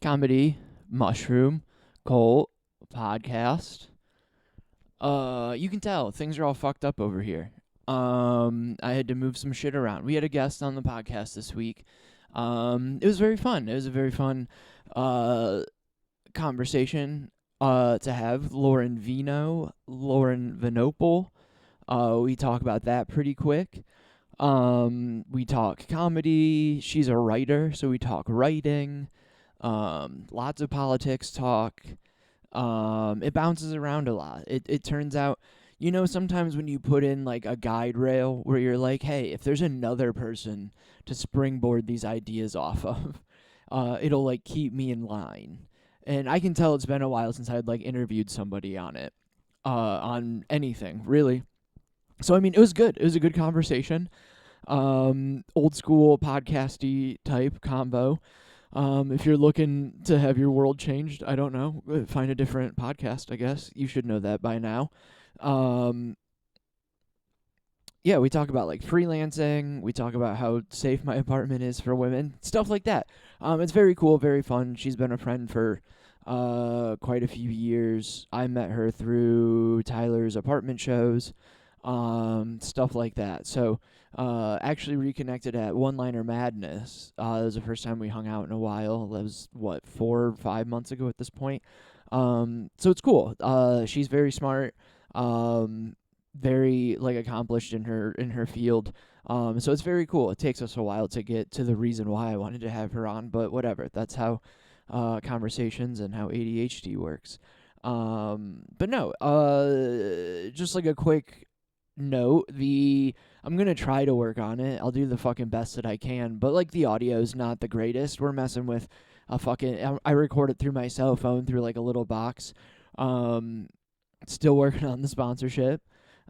Comedy, mushroom, cult, podcast. You can tell things are all fucked up over here. I had to move some shit around. We had a guest on the podcast this week. It was very fun. It was a very fun uh conversation to have. Lauren Vinopal. We talk about that pretty quick. We talk comedy. She's a writer, so we talk writing. Lots of politics talk. It bounces around a lot. It turns out, sometimes when you put in like a guide rail where you're like, hey, if there's another person to springboard these ideas off of, it'll like keep me in line. And I can tell it's been a while since I'd like interviewed somebody on it, on anything really. So I mean, it was good. It was a good conversation. Old school podcasty type combo. If you're looking to have your world changed, I don't know, find a different podcast, I guess. You should know that by now. Um, yeah, we talk about like freelancing. We talk about how safe my apartment is for women, stuff like that. It's very cool, very fun. She's been a friend for quite a few years. I met her through Tyler's apartment shows, stuff like that. So actually reconnected at One Liner Madness. It was the first time we hung out in a while. That was, 4 or 5 months ago at this point. So it's cool. She's very smart, very like accomplished in her field. So it's very cool. It takes us a while to get to the reason why I wanted to have her on, but whatever. That's how conversations and how ADHD works. But no, just like a quick note, I'm gonna try to work on it. I'll do the fucking best that I can, but like the audio's not the greatest. We're messing with a fucking. I record it through my cell phone through like a little box. Still working on the sponsorship.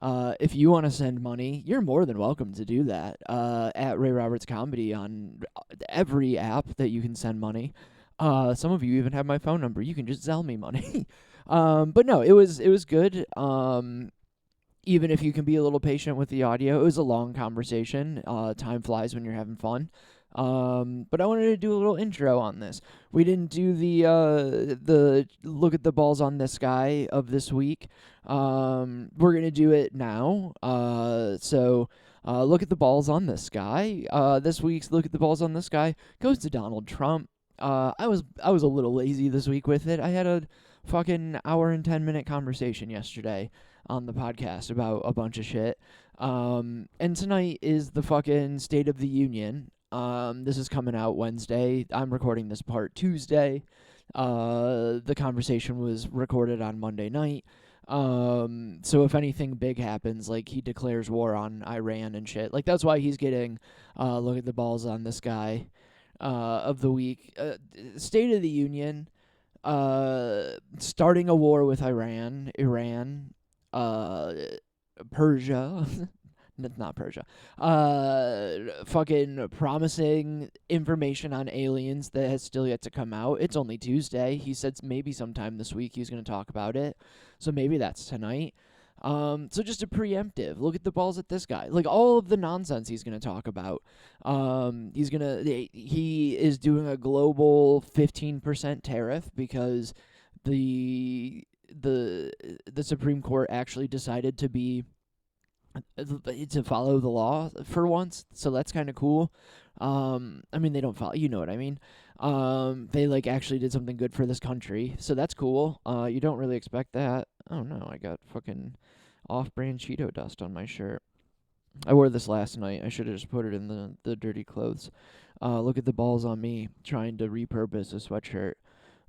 If you want to send money, you're more than welcome to do that. At Ray Roberts Comedy on every app that you can send money. Some of you even have my phone number. You can just sell me money. But no, it was good. Even if you can be a little patient with the audio, it was a long conversation. Time flies when you're having fun. But I wanted to do a little intro on this. We didn't do the look at the balls on this guy of this week. We're gonna do it now. So look at the balls on this guy. This week's look at the balls on this guy goes to Donald Trump. I was a little lazy this week with it. I had a fucking hour and 10-minute conversation yesterday on the podcast about a bunch of shit. And tonight is the fucking State of the Union. This is coming out Wednesday. I'm recording this part Tuesday. The conversation was recorded on Monday night. So if anything big happens, like he declares war on Iran and shit, like that's why he's getting look at the balls on this guy of the week. State of the Union, starting a war with Iran, Persia, not Persia, fucking promising information on aliens that has still yet to come out. It's only Tuesday. He said maybe sometime this week he's going to talk about it. So maybe that's tonight. So just a preemptive look at the balls at this guy. Like all of the nonsense he's going to talk about. He is doing a global 15% tariff because the Supreme Court actually decided to follow the law for once, so that's kind of cool. I mean, they don't follow, you know what I mean. They like actually did something good for this country, so that's cool. You don't really expect that. Oh no, I got fucking off-brand Cheeto dust on my shirt. I wore this last night. I should have just put it in the dirty clothes. Look at the balls on me trying to repurpose a sweatshirt.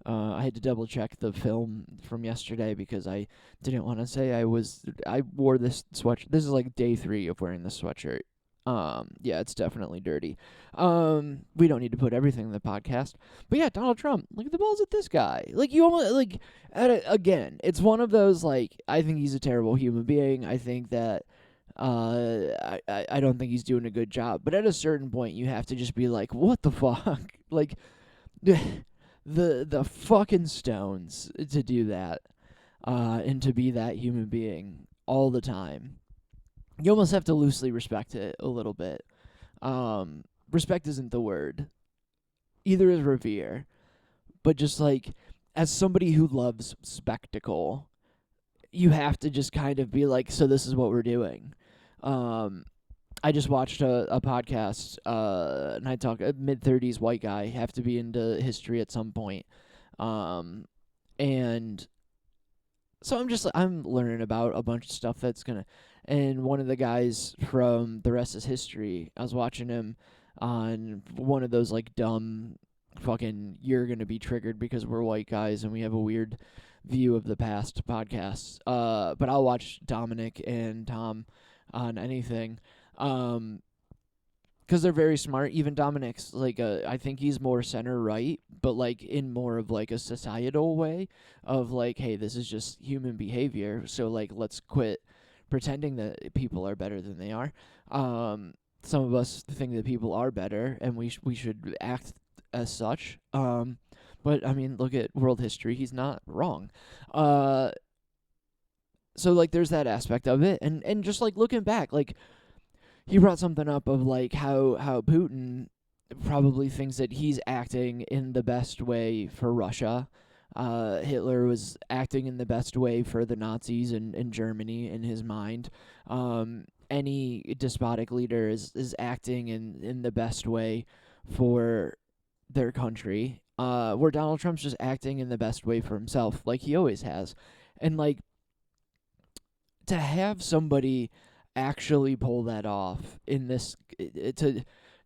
I had to double check the film from yesterday because I didn't want to say I wore this sweatshirt. This is like day 3 of wearing this sweatshirt. Yeah, it's definitely dirty. We don't need to put everything in the podcast. But yeah, Donald Trump, look at the balls at this guy. Like you almost like again, it's one of those like I think he's a terrible human being. I think that I don't think he's doing a good job. But at a certain point you have to just be like, what the fuck? Like the fucking stones to do that, and to be that human being all the time. You almost have to loosely respect it a little bit. Respect isn't the word. Either is revere. but just like as somebody who loves spectacle, you have to just kind of be like, so this is what we're doing. Um, I just watched a podcast, and I talk a mid-30s white guy, have to be into history at some point. Um, and so I'm learning about a bunch of stuff that's gonna, and one of the guys from The Rest is History, I was watching him on one of those like dumb fucking you're gonna be triggered because we're white guys and we have a weird view of the past podcasts. But I'll watch Dominic and Tom on anything. Um, because they're very smart. Even Dominic's like I think he's more center right, but like in more of like a societal way of like, hey, this is just human behavior. So like, let's quit pretending that people are better than they are. Some of us think that people are better, and we should act as such. But I mean, look at world history. He's not wrong. Uh, so like, there's that aspect of it, and just like looking back, like he brought something up of like how Putin probably thinks that he's acting in the best way for Russia. Hitler was acting in the best way for the Nazis in Germany in his mind. Any despotic leader is acting in the best way for their country. Where Donald Trump's just acting in the best way for himself, like he always has. And like to have somebody actually pull that off in this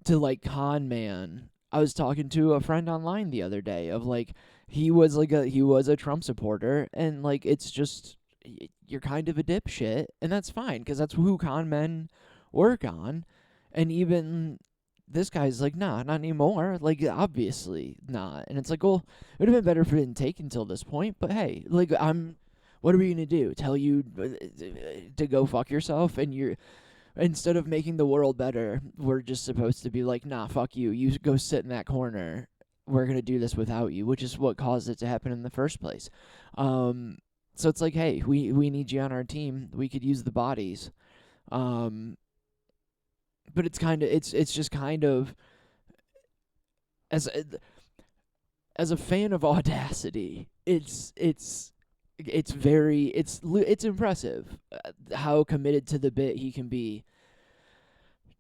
to like con man. I was talking to a friend online the other day of like he was a Trump supporter, and like it's just you're kind of a dipshit, and that's fine because that's who con men work on. And even this guy's like, nah, not anymore. Like, obviously not. And it's like, well, it would have been better if it didn't take until this point. But hey, like, what are we gonna do? Tell you to go fuck yourself? And you're instead of making the world better, we're just supposed to be like, nah, fuck you. You go sit in that corner. We're gonna do this without you, which is what caused it to happen in the first place. So it's like, hey, we need you on our team. We could use the bodies. But it's just kind of as as a fan of Audacity, it's impressive how committed to the bit he can be,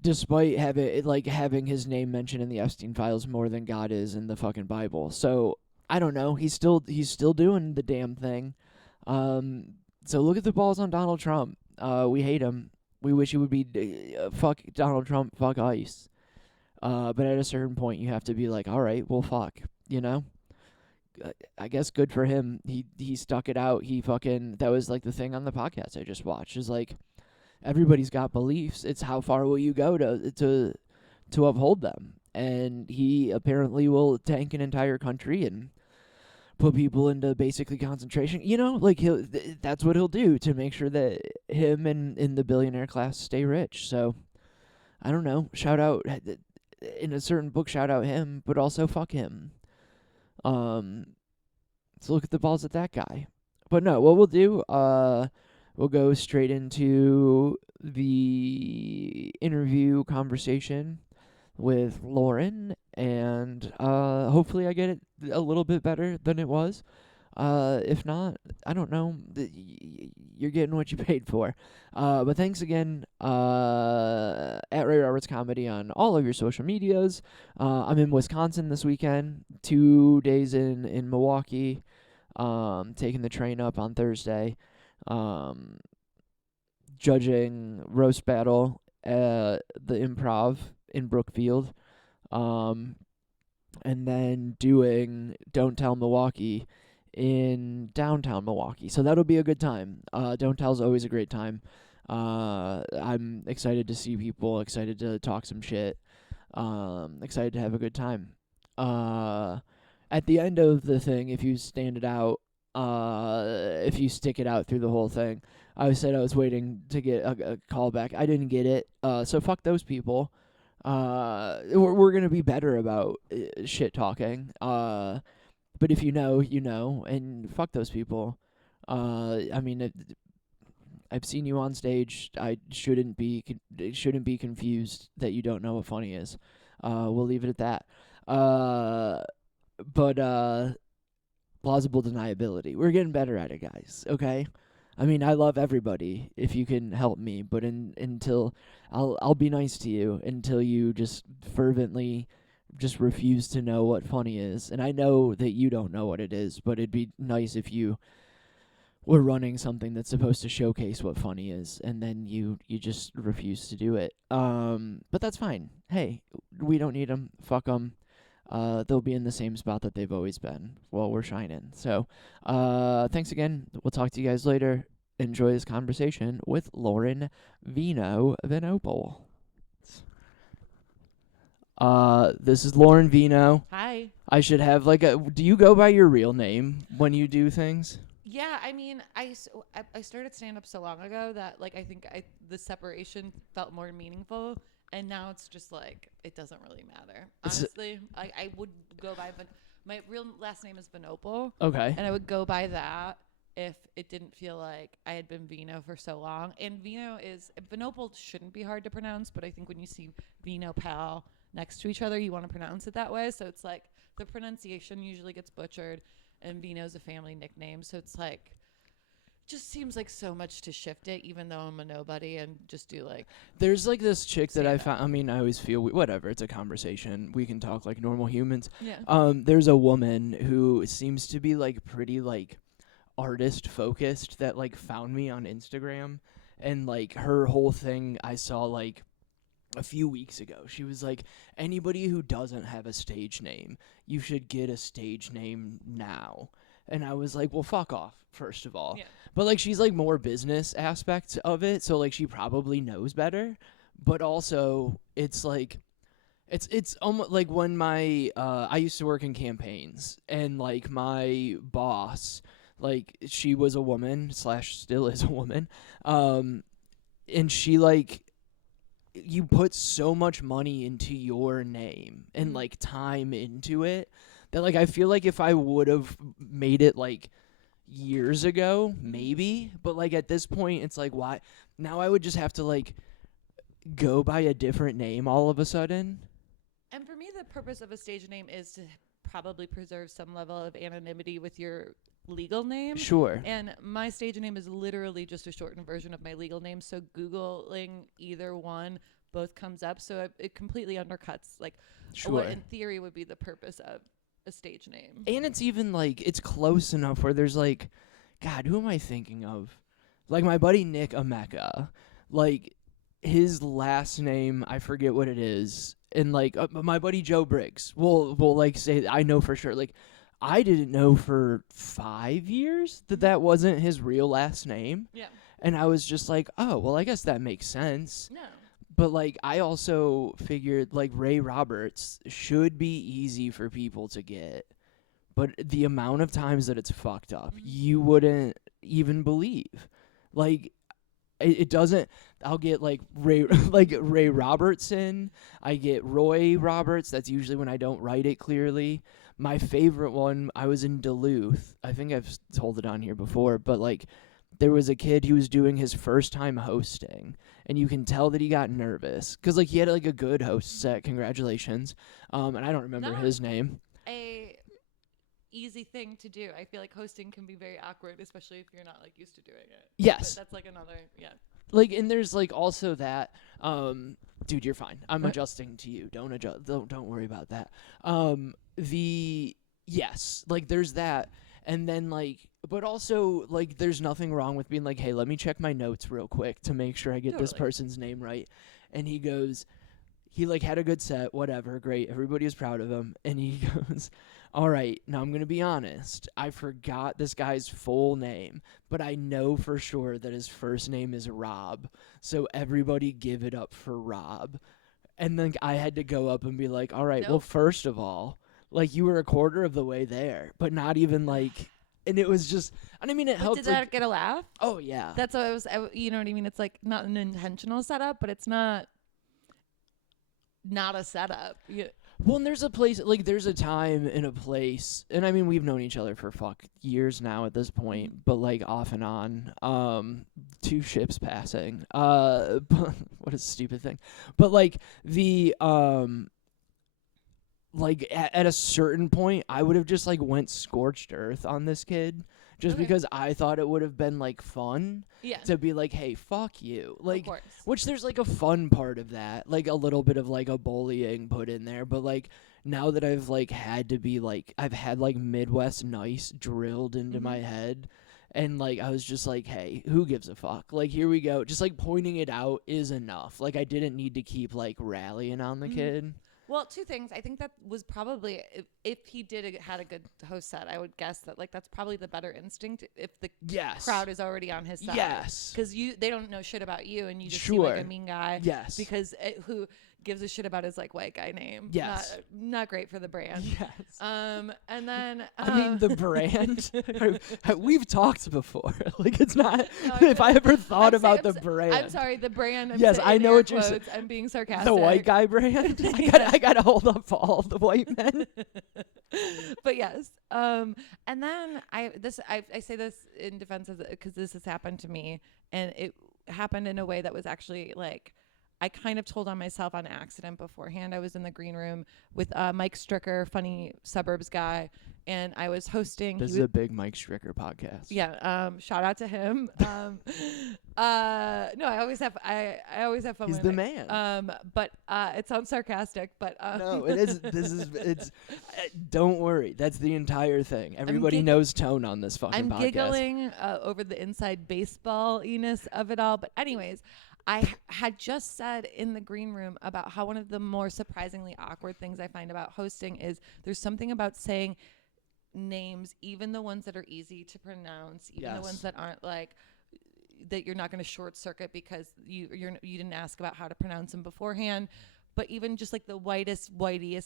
despite having his name mentioned in the Epstein files more than God is in the fucking Bible. So I don't know. He's still doing the damn thing. So look at the balls on Donald Trump. We hate him. We wish he would be fuck Donald Trump, fuck ICE. But at a certain point, you have to be like, all right, well, fuck, you know. I guess good for him. He stuck it out. That was like the thing on the podcast I just watched. Is like everybody's got beliefs. It's how far will you go to uphold them? And he apparently will tank an entire country and put people into basically concentration. You know, like that's what he'll do to make sure that him and in the billionaire class stay rich. So I don't know. Shout out in a certain book. Shout out him, but also fuck him. Let's look at the balls at that guy. But no, what we'll do, we'll go straight into the interview conversation with Lauren, and hopefully I get it a little bit better than it was. If not, I don't know. You're getting what you paid for. But thanks again, at Ray Roberts Comedy on all of your social medias. I'm in Wisconsin this weekend, 2 days in Milwaukee, taking the train up on Thursday, judging Roast Battle at the Improv in Brookfield, and then doing Don't Tell Milwaukee in downtown Milwaukee. So that'll be a good time. Don't Tell's always a great time. I'm excited to see people, excited to talk some shit, excited to have a good time. At the end of the thing, if you stand it out, if you stick it out through the whole thing, I said I was waiting to get a call back. I didn't get it, so fuck those people. We're gonna be better about shit talking. But if you know, you know, and fuck those people. I mean, I've seen you on stage. I shouldn't be confused that you don't know what funny is. We'll leave it at that. But plausible deniability. We're getting better at it, guys. Okay. I mean, I love everybody if you can help me, but until I'll be nice to you until you just fervently just refuse to know what funny is. And I know that you don't know what it is, but it'd be nice if you were running something that's supposed to showcase what funny is, and then you just refuse to do it. But that's fine. Hey, we don't need them. Fuck them. They'll be in the same spot that they've always been while we're shining. So, thanks again. We'll talk to you guys later. Enjoy this conversation with Lauren Vino Vinopol. This is Lauren Vino. Hi. I should have do you go by your real name when you do things? Yeah, I mean, I started stand-up so long ago that, like, I think the separation felt more meaningful, and now it's just, like, it doesn't really matter. Honestly, I would go by, my real last name is Vinopol. Okay. And I would go by that if it didn't feel like I had been Vino for so long. And Vinopol shouldn't be hard to pronounce, but I think when you see Vino Pal next to each other, you want to pronounce it that way. So it's like the pronunciation usually gets butchered. And Vino's a family nickname, so it's like, just seems like so much to shift it, even though I'm a nobody, and just do like. There's like this chick that I found. I mean, I always feel whatever. It's a conversation. We can talk like normal humans. Yeah. There's a woman who seems to be like pretty like artist focused that like found me on Instagram, and like her whole thing I saw like a few weeks ago. She was like, anybody who doesn't have a stage name, you should get a stage name now. And I was like, well, fuck off, first of all. Yeah. But like, she's like more business aspect of it, so like she probably knows better. But also, it's like, it's almost like when I used to work in campaigns, and like my boss, like she was a woman / still is a woman, and she like, you put so much money into your name and like time into it that like I feel like if I would have made it like years ago, maybe, but like at this point it's like, why now I would just have to like go by a different name all of a sudden. And for me, the purpose of a stage name is to probably preserve some level of anonymity with your legal name. Sure. And my stage name is literally just a shortened version of my legal name, so Googling either one both comes up, so it completely undercuts like what in theory would be the purpose of a stage name. And it's even like it's close enough where there's like, God, who am I thinking of? Like my buddy Nick Emeka, like his last name I forget what it is, and like my buddy Joe Briggs will like say I know for sure. Like I didn't know for 5 years that wasn't his real last name. Yeah. And I was just like, oh, well, I guess that makes sense. No. But like I also figured like Ray Roberts should be easy for people to get. But the amount of times that it's fucked up, you wouldn't even believe. Like it doesn't. I'll get like Ray Robertson. I get Roy Roberts. That's usually when I don't write it clearly. My favorite one, I was in Duluth. I think I've told it on here before, but like there was a kid who was doing his first time hosting, and you can tell that he got nervous because like he had like a good host set. Congratulations. And I don't remember his name. A easy thing to do. I feel like hosting can be very awkward, especially if you're not like used to doing it. Yes. But that's like another, yeah. Like, and there's like also that, dude, you're fine. I'm adjusting to you. Don't adjust. Don't worry about that. Yes, like there's that, and then like, but also like, there's nothing wrong with being like, hey, let me check my notes real quick to make sure I get this person's name right. And he goes, he like had a good set, whatever, great. Everybody was proud of him, and he goes, all right, now I'm going to be honest. I forgot this guy's full name, but I know for sure that his first name is Rob. So everybody give it up for Rob. And then I had to go up and be like, all right, well, first of all, like you were a quarter of the way there, but not even like, and it was just, and I mean, it helped. Did that get a laugh? Oh, yeah. That's what you know what I mean? It's like not an intentional setup, but it's not a setup. Well, and there's a place, like, there's a time and a place, and I mean, we've known each other for years now at this point, but like off and on, 2 ships passing, but what a stupid thing. But like like at a certain point, I would have just like went scorched earth on this kid. Just Okay. because I thought it would have been like fun Yeah. to be like, hey, fuck you. Of Like, course. which there's like a fun part of that, like a little bit of like a bullying put in there. But like now that I've like had to be like, I've had like Midwest nice drilled into my head. And like I was just like, hey, who gives a fuck? Like, here we go. Just like pointing it out is enough. Like, I didn't need to keep like rallying on the kid. Well, two things. I think that was probably if he had a good host set, I would guess that like that's probably the better instinct if the Yes. crowd is already on his side. Yes. Because they don't know shit about you, and you just seem like a mean guy. Yes. Because who gives a shit about his like white guy name? Yes. Not great for the brand. Yes. And then I mean, the brand. We've talked before. Like, it's not. No, If I ever thought about the I'm brand. sorry, the brand. Yes, I know what you're saying. I'm being sarcastic. The white guy brand. I gotta hold up for all the white men. But yes, and then I say this in defense of because this has happened to me, and it happened in a way that was actually like I kind of told on myself on accident beforehand. I was in the green room with Mike Stricker, funny suburbs guy, and I was hosting. This is a big Mike Stricker podcast. Yeah. Shout out to him. No, I always have fun. He's with the it. man. But it sounds sarcastic. But No, it is. It's. Don't worry. That's the entire thing. Everybody knows tone on this fucking I'm podcast. giggling over the inside baseball-iness of it all. But anyways, I had just said in the green room about how one of the more surprisingly awkward things I find about hosting is there's something about saying names, even the ones that are easy to pronounce, even the ones that aren't like that you're not going to short circuit because you didn't ask about how to pronounce them beforehand. But even just like the whitest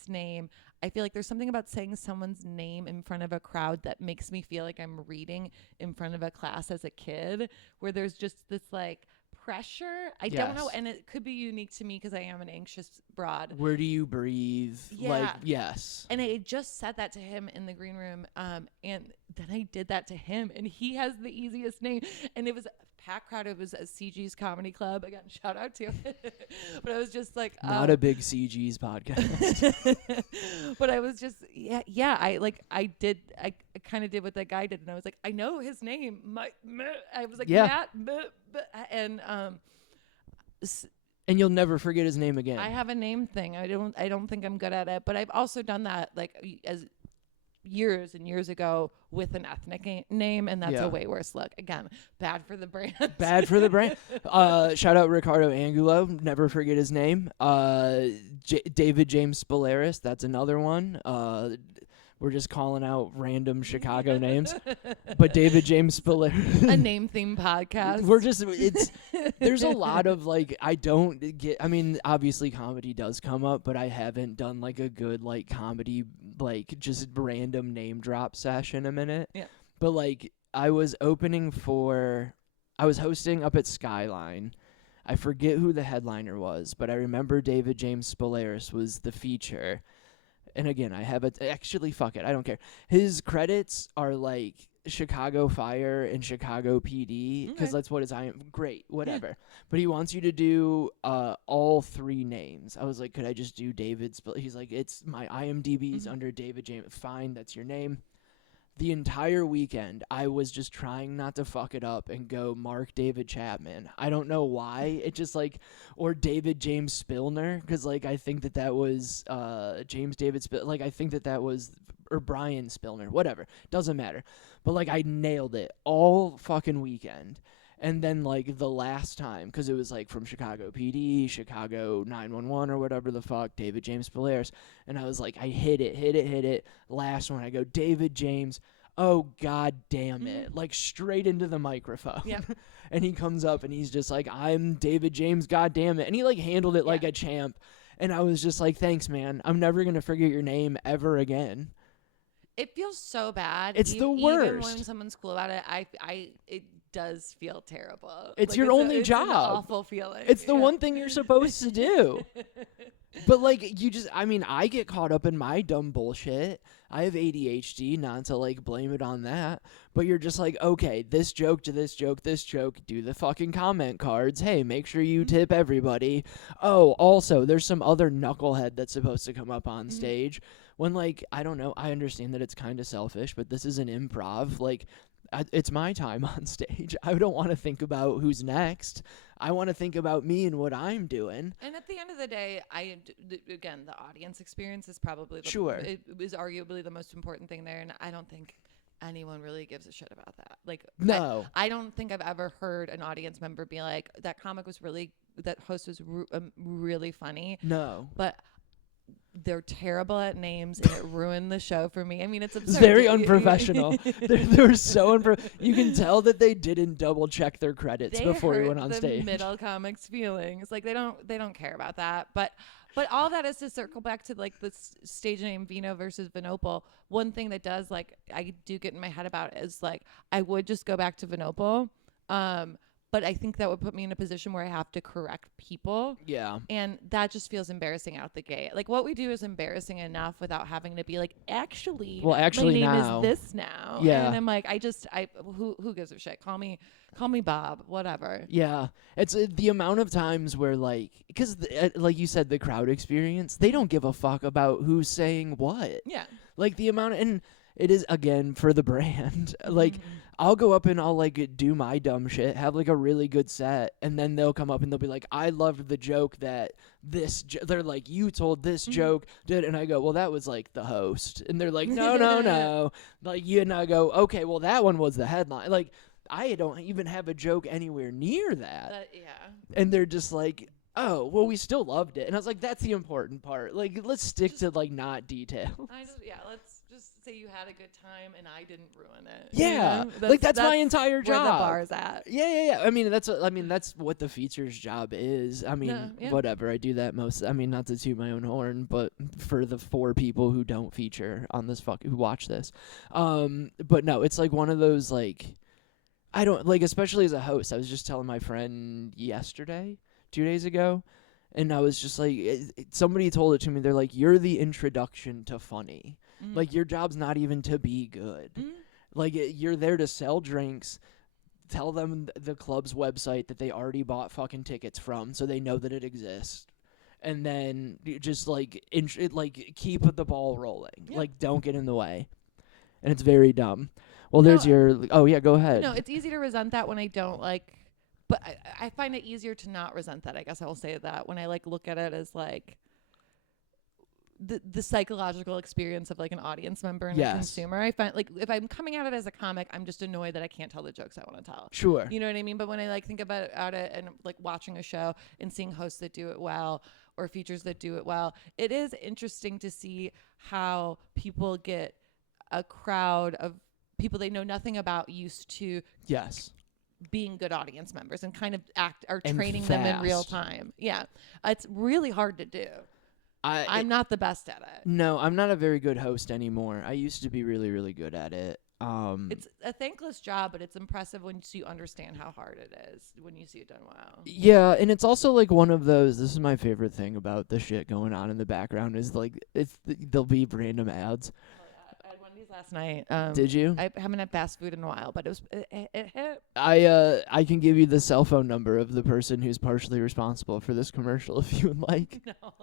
name, I feel like there's something about saying someone's name in front of a crowd that makes me feel like I'm reading in front of a class as a kid, where there's just this like pressure. I don't know, and it could be unique to me because I am an anxious broad. Where do you breathe? Yeah. Like, yes. And I just said that to him in the green room, and then I did that to him, and he has the easiest name, and it was a packed crowd. It was a CG's Comedy Club. Again, shout out to but I was just like Not a big CG's podcast. but I was just I kind of did what that guy did, and I was like, I know his name. I was like, Matt, and and you'll never forget his name again. I have a name thing. I don't think I'm good at it, but I've also done that like as years and years ago with an ethnic name, and that's a way worse look. Again, bad for the brand. Bad for the brand. Shout out Ricardo Angulo. Never forget his name. David James Spolaris. That's another one. We're just calling out random Chicago names. But David James Spolaris. A name theme podcast. There's a lot of like, I mean, obviously comedy does come up, but I haven't done like a good like comedy, like just random name drop sesh in a minute. Yeah. But like I was hosting up at Skyline. I forget who the headliner was, but I remember David James Spolaris was the feature. And again, actually, fuck it, I don't care. His credits are like Chicago Fire and Chicago PD, because that's what great, whatever. Yeah. But he wants you to do all three names. I was like, could I just do David He's like, it's my IMDb's under David James. Fine, that's your name. The entire weekend, I was just trying not to fuck it up and go Mark David Chapman. I don't know why. It just like, or David James Spillner, because like I think that was James David like I think that was, or Brian Spillner, whatever. Doesn't matter. But like I nailed it all fucking weekend. And then like the last time, because it was like from Chicago PD, Chicago 911 or whatever the fuck, David James Polaris. And I was like, I hit it. Last one, I go, David James. Oh, God damn it. Like straight into the microphone. Yeah. And he comes up and he's just like, I'm David James, God damn it. And he like handled it like a champ. And I was just like, thanks, man. I'm never going to forget your name ever again. It feels so bad. It's the worst. Even when someone's cool about it, it does feel terrible. It's like your only job. It's an awful feeling. It's the one thing you're supposed to do. But like I get caught up in my dumb bullshit. I have ADHD, not to like blame it on that, but you're just like, okay, this joke to this joke, do the fucking comment cards. Hey, make sure you Mhm. tip everybody. Oh, also, there's some other knucklehead that's supposed to come up on Mhm. stage. When, like, I don't know, I understand that it's kind of selfish, but this is an improv. Like, it's my time on stage. I don't want to think about who's next. I want to think about me and what I'm doing. And at the end of the day, again, the audience experience is probably Sure. it is arguably the most important thing there, and I don't think anyone really gives a shit about that. Like, No. I don't think I've ever heard an audience member be like, that host was really funny, No. but they're terrible at names and it ruined the show for me. I mean, it's It's absurd. very unprofessional. They're so you can tell that they didn't double check their credits They before we hurt went on the stage. middle comics' feelings. Like, they don't care about that. But all that is to circle back to like the stage name Vino versus Vinople. One thing that does, like, I do get in my head about is like, I would just go back to Vinople. But I think that would put me in a position where I have to correct people. Yeah. And that just feels embarrassing out the gate. Like, what we do is embarrassing enough without having to be like, actually, Well, actually my name now. is this now. Yeah. And I'm like, who gives a shit? Call me Bob, whatever. Yeah. It's the amount of times where, like, because, like you said, the crowd experience, they don't give a fuck about who's saying what. Yeah. Like, the amount and it is, again, for the brand. Like, I'll go up and I'll, like, do my dumb shit, have, like, a really good set, and then they'll come up and they'll be like, I loved the joke that they're like, you told this joke, and I go, well, that was, like, the host. And they're like, no. Like, and I go, okay, well, that one was the headline. Like, I don't even have a joke anywhere near that. Yeah. And they're just like, oh, well, we still loved it. And I was like, that's the important part. Like, let's stick to, like, not detail. Let's just say you had a good time and I didn't ruin it. Yeah. You know? Like, that's my entire job. Where the bar's at. Yeah. I mean, that's what the features job is. I mean, whatever. I do that most. I mean, not to toot my own horn, but for the 4 people who don't feature on this who watch this. But no, it's like one of those, like, I don't, like, especially as a host, I was just telling my friend yesterday, 2 days ago, and I was just like, somebody told it to me. They're like, you're the introduction to funny. Like, your job's not even to be good. Like, you're there to sell drinks, tell them the club's website that they already bought fucking tickets from so they know that it exists. And then just, like, keep the ball rolling. Yeah. Like, don't get in the way. And it's very dumb. Well, there's your... Oh, yeah, go ahead. No, it's easy to resent that when I don't, like... But I find it easier to not resent that. I guess I will say that when I, like, look at it as, like... The psychological experience of, like, an audience member and a consumer. I find, like, if I'm coming at it as a comic, I'm just annoyed that I can't tell the jokes I want to tell. Sure. You know what I mean? But when I, like, think about it and, like, watching a show and seeing hosts that do it well or features that do it well, it is interesting to see how people get a crowd of people they know nothing about used to being good audience members and kind of training them in real time. Yeah. It's really hard to do. I'm not the best at it. No, I'm not a very good host anymore. I used to be really, really good at it. It's a thankless job, but it's impressive once you understand how hard it is when you see it done well. Yeah, and it's also like one of those. This is my favorite thing about the shit going on in the background is like there'll be random ads. I had Wendy's last night. Did you? I haven't had fast food in a while, but it hit. I can give you the cell phone number of the person who's partially responsible for this commercial if you would like. No.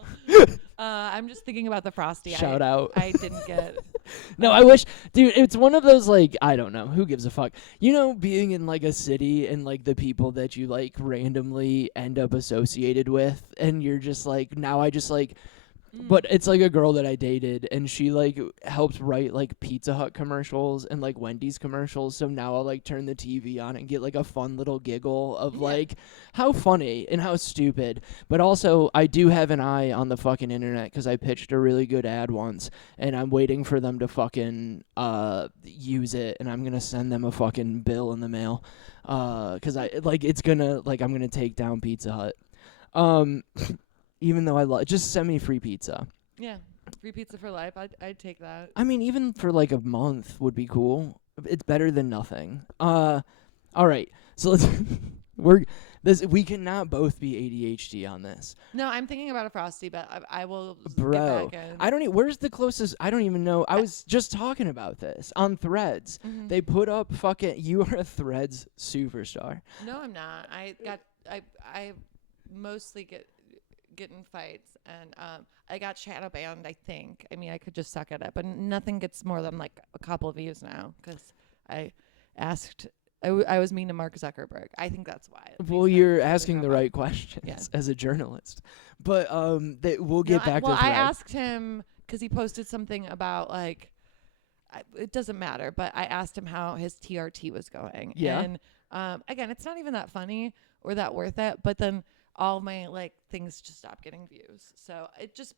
I'm just thinking about the Frosty. Shout out. I didn't get. No, I wish, dude, it's one of those, like, I don't know, who gives a fuck? You know, being in, like, a city and, like, the people that you, like, randomly end up associated with, and you're just, like, now I just, like, but it's, like, a girl that I dated, and she, like, helped write, like, Pizza Hut commercials and, like, Wendy's commercials, so now I'll, like, turn the TV on and get, like, a fun little giggle of, like, how funny and how stupid. But also, I do have an eye on the fucking internet because I pitched a really good ad once, and I'm waiting for them to fucking use it, and I'm going to send them a fucking bill in the mail because I'm going to take down Pizza Hut. Even though just send me free pizza. Yeah, free pizza for life. I'd take that. I mean, even for like a month would be cool. It's better than nothing. All right, so let's We cannot both be ADHD on this. No, I'm thinking about a Frosty, but I will Bro, get back in. I don't where's the closest? I don't even know. I was just talking about this on Threads. Mhm. They put up fucking you are a Threads superstar. No, I'm not. I mostly get in fights, and I got shadow banned, I think. I mean, I could just suck at it, but nothing gets more than like a couple of views now because I asked. I was mean to Mark Zuckerberg. I think that's why. Well, you're asking the right questions as a journalist. But we'll get back to I Threads. asked him because he posted something about like it doesn't matter, but I asked him how his TRT was going. Yeah. And again, it's not even that funny or that worth it, but then all my like things just stopped getting views. So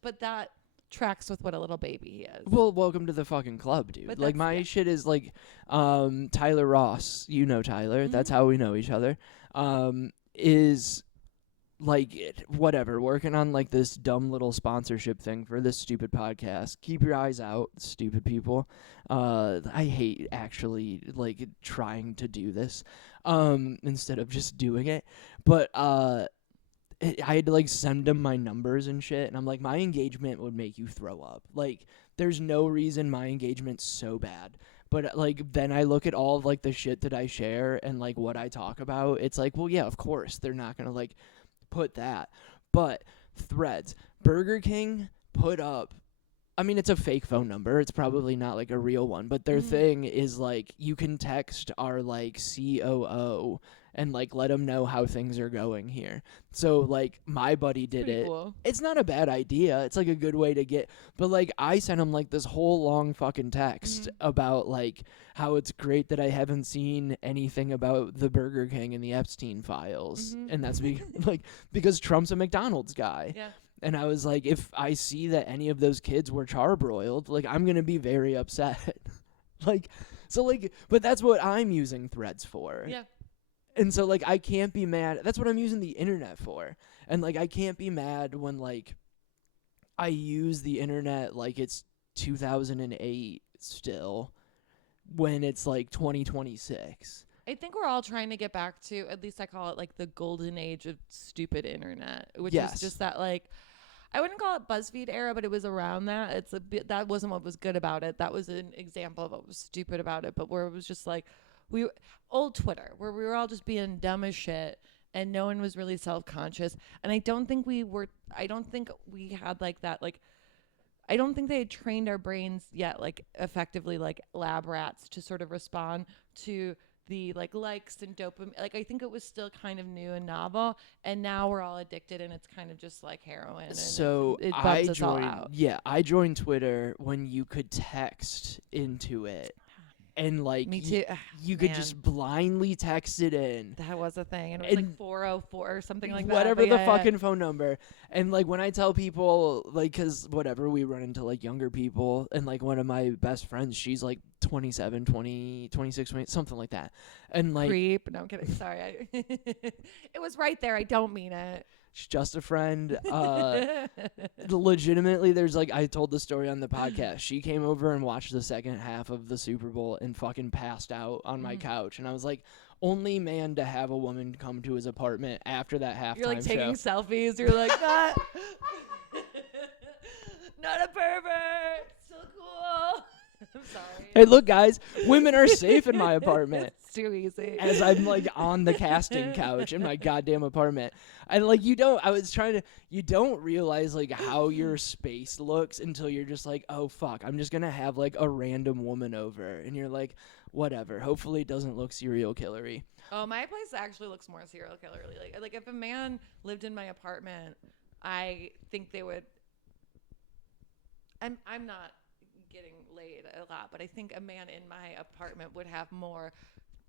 but that tracks with what a little baby he is. Well, welcome to the fucking club, dude. But Like my shit is like Tyler Ross, you know Tyler, Mm-hmm. that's how we know each other. Is like whatever, working on like this dumb little sponsorship thing for this stupid podcast. Keep your eyes out, stupid people. I hate actually like trying to do this instead of just doing it. But I had to like send him my numbers and shit, and I'm like, my engagement would make you throw up. Like, there's no reason my engagement's so bad. But like, then I look at all of like the shit that I share and like what I talk about. It's like, well, yeah, of course they're not gonna like put that. But Threads, Burger King put up. I mean, it's a fake phone number. It's probably not like a real one, but their thing is like you can text our like COO and like let him know how things are going here. So like my buddy did Pretty it. cool. It's not a bad idea. It's like a good way to get, but like I sent him like this whole long fucking text about like how it's great that I haven't seen anything about the Burger King and the Epstein files. And that's because Trump's a McDonald's guy. Yeah. And I was like, if I see that any of those kids were charbroiled, like I'm going to be very upset. But that's what I'm using Threads for. Yeah. And so, like, I can't be mad. That's what I'm using the internet for. And, like, I can't be mad when, like, I use the internet like it's 2008 still when it's, like, 2026. I think we're all trying to get back to, at least I call it, like, the golden age of stupid internet, which is just that, like, I wouldn't call it BuzzFeed era, but it was around that. That wasn't what was good about it. That was an example of what was stupid about it, but where it was just, like, old Twitter, where we were all just being dumb as shit and no one was really self-conscious. And I don't think we had like that, like, I don't think they had trained our brains yet, like effectively, like lab rats to sort of respond to the like likes and dopamine. Like I think it was still kind of new and novel, and now we're all addicted and it's kind of just like heroin. And so it bums us all out. Yeah, I joined Twitter when you could text into it. And like Me too. You could just blindly text it in. That was a thing. And it was like 404 or something like that. Whatever the fucking phone number. And like when I tell people, like, because whatever, we run into like younger people. And like one of my best friends, she's like 27, 20, 26, 20, something like that. And like. Creep. No, I'm kidding. Sorry. It was right there. I don't mean it. She's just a friend. Legitimately, there's like, I told the story on the podcast. She came over and watched the second half of the Super Bowl and fucking passed out on my couch. And I was like, only man to have a woman come to his apartment after that halftime show. You're like taking selfies. You're like, not a pervert. So cool. I'm sorry. Hey, look, guys, women are safe in my apartment. It's too easy. As I'm like on the casting couch in my goddamn apartment. And like you don't realize like how your space looks until you're just like, oh fuck, I'm just gonna have like a random woman over, and you're like, whatever. Hopefully it doesn't look serial killery. Oh, my place actually looks more serial killery. Like if a man lived in my apartment, I think they would. I'm not getting laid a lot, but I think a man in my apartment would have more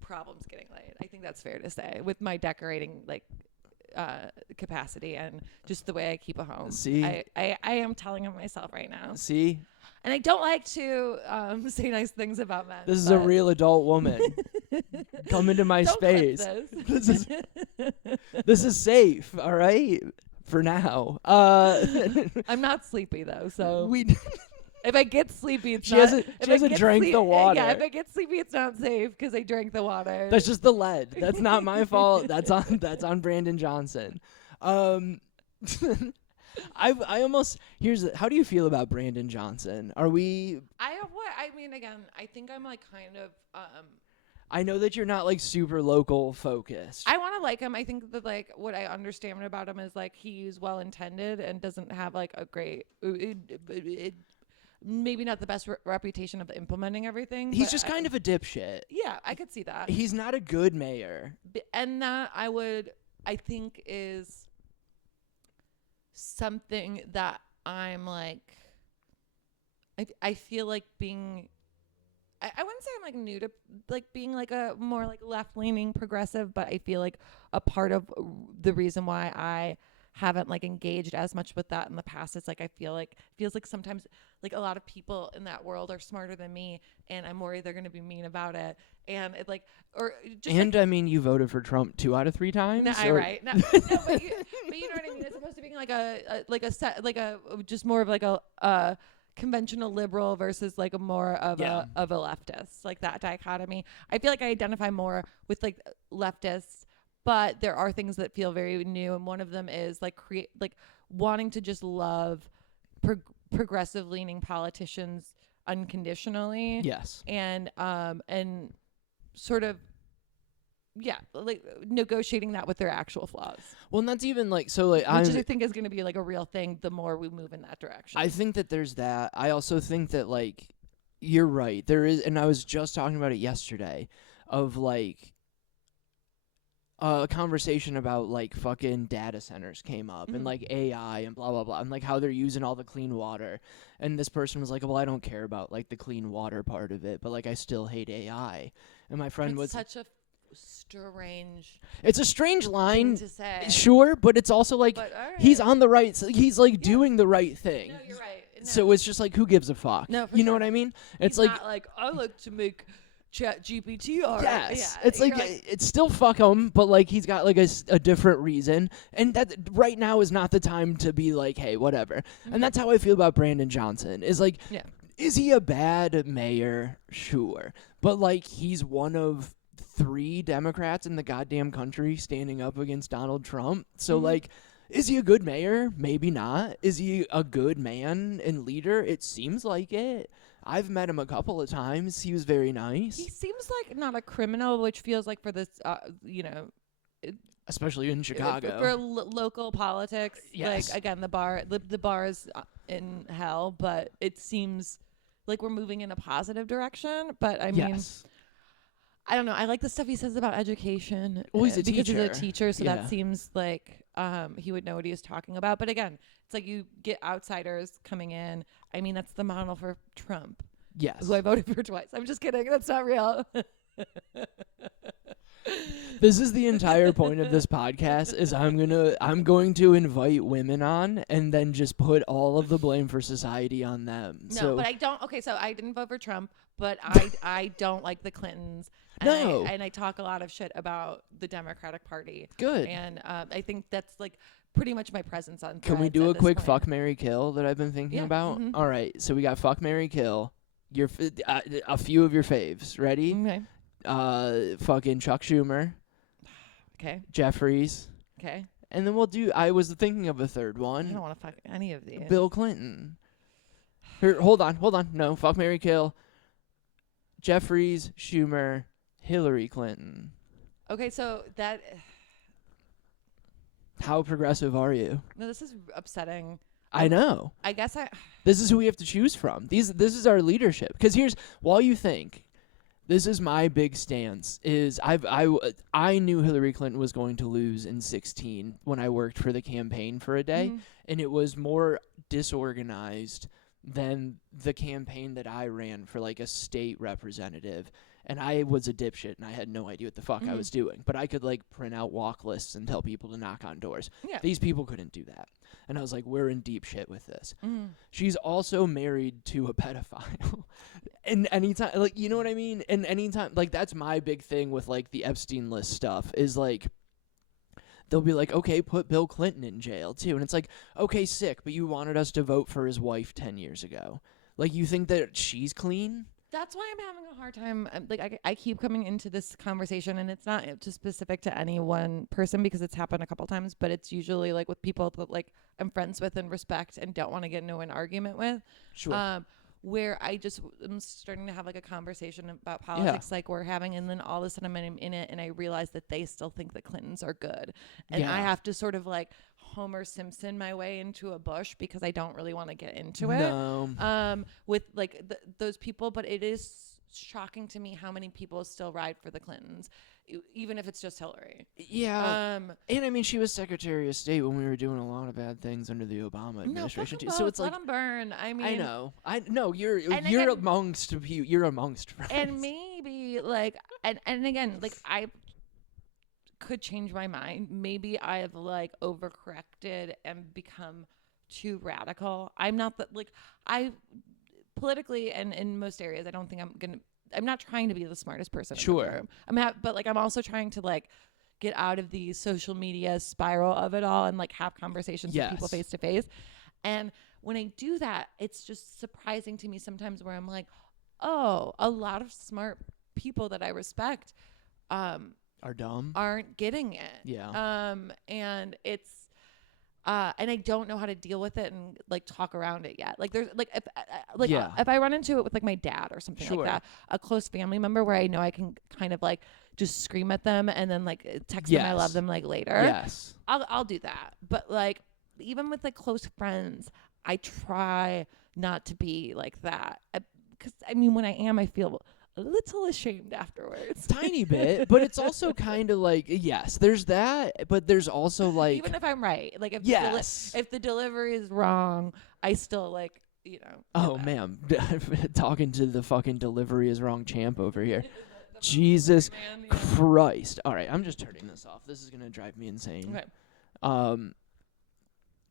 problems getting laid. I think that's fair to say with my decorating like capacity and just the way I keep a home. See, I am telling him myself right now. See, and I don't like to say nice things about men. This is a real adult woman. Come into my space. This is safe. All right, for now. I'm not sleepy though, so If I get sleepy, it's She not. hasn't If she I hasn't get drank the water. Yeah, if I get sleepy, it's not safe because I drank the water. That's just the lead. That's not my fault. That's on Brandon Johnson. Um I almost how do you feel about Brandon Johnson? Are we I mean, again, I think I'm like kind of I know that you're not like super local focused. I want to like him. I think that like what I understand about him is like he's well intended and doesn't have like a great maybe not the best reputation of implementing everything. He's but, just kind of a dipshit. yeah, I could see that. He's not a good mayor. And that I think is something that I'm like I feel like being I wouldn't say I'm like new to like being like a more like left leaning progressive, but I feel like a part of the reason why I haven't like engaged as much with that in the past is like I feels like sometimes like a lot of people in that world are smarter than me, and I'm worried they're gonna be mean about it, and it like or just And I mean, you voted for Trump 2 out of 3 times. no, right? No, but you know what I mean. It's supposed to be like a just more of like a conventional liberal versus like a more of a leftist, like that dichotomy. I feel like I identify more with like leftists, but there are things that feel very new, and one of them is like wanting to just love progressive leaning politicians unconditionally. Yes. And sort of like negotiating that with their actual flaws. Well, and that's even like so like which I think is going to be like a real thing the more we move in that direction. I think that there's that. I also think that like you're right. There is, and I was just talking about it yesterday of like a conversation about like fucking data centers came up and like AI and blah blah blah and like how they're using all the clean water, and this person was like, well, I don't care about like the clean water part of it, but like I still hate AI. And my friend was such a strange it's a strange line to say. Sure, but it's also like But, right. he's on the right he's like doing the right thing. No, you're right. No. So it's just like, who gives a fuck? No, you know sure. what I mean? It's He's like not like I like to make Chat GPT art. yes, Yeah, it's like it's still fuck him, but like he's got like a different reason, and that right now is not the time to be like, hey, whatever. And that's how I feel about Brandon Johnson. Is like, is he a bad mayor? Sure, but like he's one of 3 Democrats in the goddamn country standing up against Donald Trump. So like, is he a good mayor? Maybe not. Is he a good man and leader? It seems like it. I've met him a couple of times. He was very nice. He seems like not a criminal, which feels like for this, especially in Chicago. For local politics. Yes. Like, again, the bar is in hell, but it seems like we're moving in a positive direction. But I mean, I don't know. I like the stuff he says about education. Well, he's a because teacher. he's a teacher, so that seems like he would know what he is talking about. But again, it's like you get outsiders coming in. I mean, that's the model for Trump. Yes. Who I voted for twice. I'm just kidding. That's not real. This is the entire point of this podcast is I'm going to invite women on and then just put all of the blame for society on them. No, but I don't. Okay, so I didn't vote for Trump, but I don't like the Clintons. And No. I talk a lot of shit about the Democratic Party. Good. And I think that's like pretty much my presence on Can we Threads do at a this quick point. fuck, marry, kill that I've been thinking about? Mhm. All right, so we got fuck, marry, kill. Your a few of your faves. Ready? Okay. Fucking Chuck Schumer, Okay. Jeffries, Okay. and then we'll do. I was thinking of a third I don't one. want to fuck any of these. Bill Clinton. Here, hold on. No, fuck, marry, kill. Jeffries, Schumer, Hillary Clinton. Okay, so that. How progressive are you? No, this is upsetting. I know. I guess This is who we have to choose from. This is our leadership. Because while you think, this is my big stance, is I knew Hillary Clinton was going to lose in 2016 when I worked for the campaign for a day, and it was more disorganized than the campaign that I ran for like a state representative. And I was a dipshit, and I had no idea what the fuck I was doing. But I could, like, print out walk lists and tell people to knock on doors. Yeah. These people couldn't do that. And I was like, we're in deep shit with this. She's also married to a pedophile. And anytime, like, you know what I mean? And anytime, like, that's my big thing with, like, the Epstein list stuff is, like, they'll be like, okay, put Bill Clinton in jail, too. And it's like, okay, sick, but you wanted us to vote for his wife 10 years ago. Like, you think that she's clean? That's why I'm having a hard time. Like I keep coming into this conversation, and it's not just specific to any one person because it's happened a couple times, but it's usually like with people that like I'm friends with and respect and don't want to get into an argument with. Sure. Where I just am starting to have like a conversation about politics like we're having, and then all of a sudden I'm in it and I realize that they still think the Clintons are good, and I Yeah. have to sort of like Homer Simpson my way into a bush because I don't really want to get into it No. with like those people. But it is shocking to me how many people still ride for the Clintons, even if it's just Hillary. Yeah. And I mean, she was Secretary of State when we were doing a lot of bad things under the Obama No, fuck administration them too. So both. it's Let like, them burn. I mean, I know. I know you're and you're again, amongst friends. and maybe like and again, like I could change my mind. Maybe I've like overcorrected and become too radical. I'm not that like I politically and in most areas I don't think I'm not trying to be the smartest person in the Sure. room. But like I'm also trying to like get out of the social media spiral of it all and like have conversations with people Yes. face to face. And when I do that, it's just surprising to me sometimes where I'm like, oh, a lot of smart people that I respect Are dumb. aren't getting it. Yeah. And it's and I don't know how to deal with it and like talk around it yet. Like there's like Yeah. if I run into it with like my dad or something Sure. like that, a close family member where I know I can kind of like just scream at them and then like text them I love Yes. them like later. Yes. I'll do that. But like even with like close friends, I try not to be like that. Because I mean, when I am, I feel a little ashamed afterwards. Tiny bit, but it's also kind of like, yes, there's that, but there's also like, Even if I'm right, like if yes. if the delivery is wrong, I still like do Oh that. man, talking to the fucking delivery is wrong champ over here. Jesus Man, Christ. All right, I'm just turning this off. This is going to drive me insane. Okay.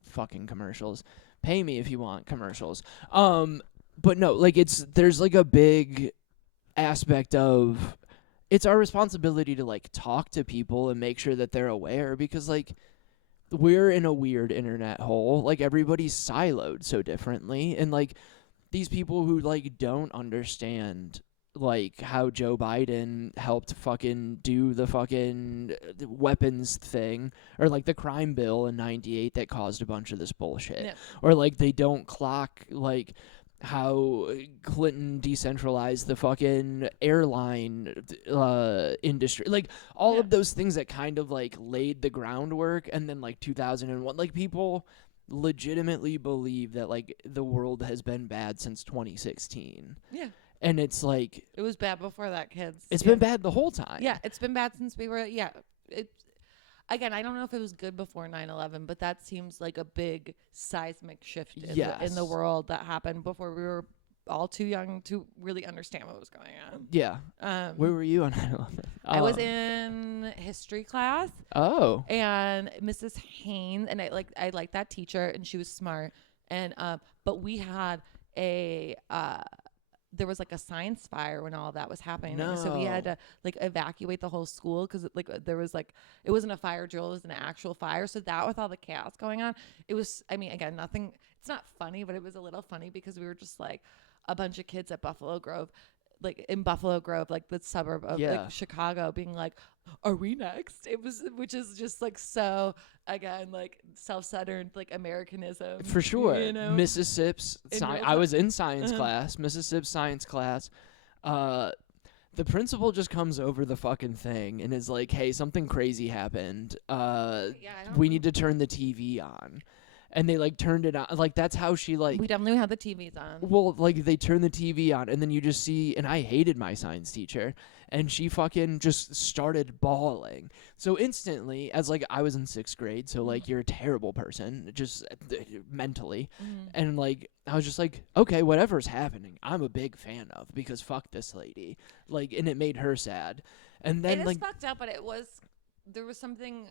Fucking commercials. Pay me if you want commercials. But no, like there's like a big aspect of it's our responsibility to like talk to people and make sure that they're aware because like we're in a weird internet hole. Like everybody's siloed so differently and like these people who like don't understand like how Joe Biden helped fucking do the fucking weapons thing or like the crime bill in 98 that caused a bunch of this bullshit. Yeah. Or like they don't clock like how Clinton decentralized the fucking airline industry. Like all of those things that kind of like laid the groundwork and then like 2001 like people legitimately believe that like the world has been bad since 2016. Yeah. And it's like It was bad before that, kids. it's been bad the whole time. Yeah, it's been bad since we were again, I don't know if it was good before 9/11, but that seems like a big seismic shift in the world that happened before we were all too young to really understand what was going on. Yeah. Where were you on 9/11? I was in history class. Oh. And Mrs. Haynes, and I like that teacher, and she was smart. And but we had there was like a science fire when all of that was happening. No. So we had to like evacuate the whole school because like there was like it wasn't a fire drill, it was an actual fire. So that with all the chaos going on, it was. I mean, again, nothing. It's not funny, but it was a little funny because we were just like a bunch of kids at Buffalo Grove. Like in Buffalo Grove, like the suburb of like Chicago, being like, "Are we next?" Which is just like so again like self-centered like Americanism for sure. You know? Mississippi's I was in science class, Mississippi's science class. The principal just comes over the fucking thing and is like, "Hey, something crazy happened. We need to turn the TV on." And they like turned it on. Like that's how she like. We definitely had the TVs on. Well, like they turn the TV on, and then you just see. And I hated my science teacher, and she fucking just started bawling. So instantly, as like I was in 6th grade, so like you're a terrible person, just mentally, and like I was just like, okay, whatever's happening, I'm a big fan of because fuck this lady. Like, and it made her sad. And then it like is fucked up, but there was something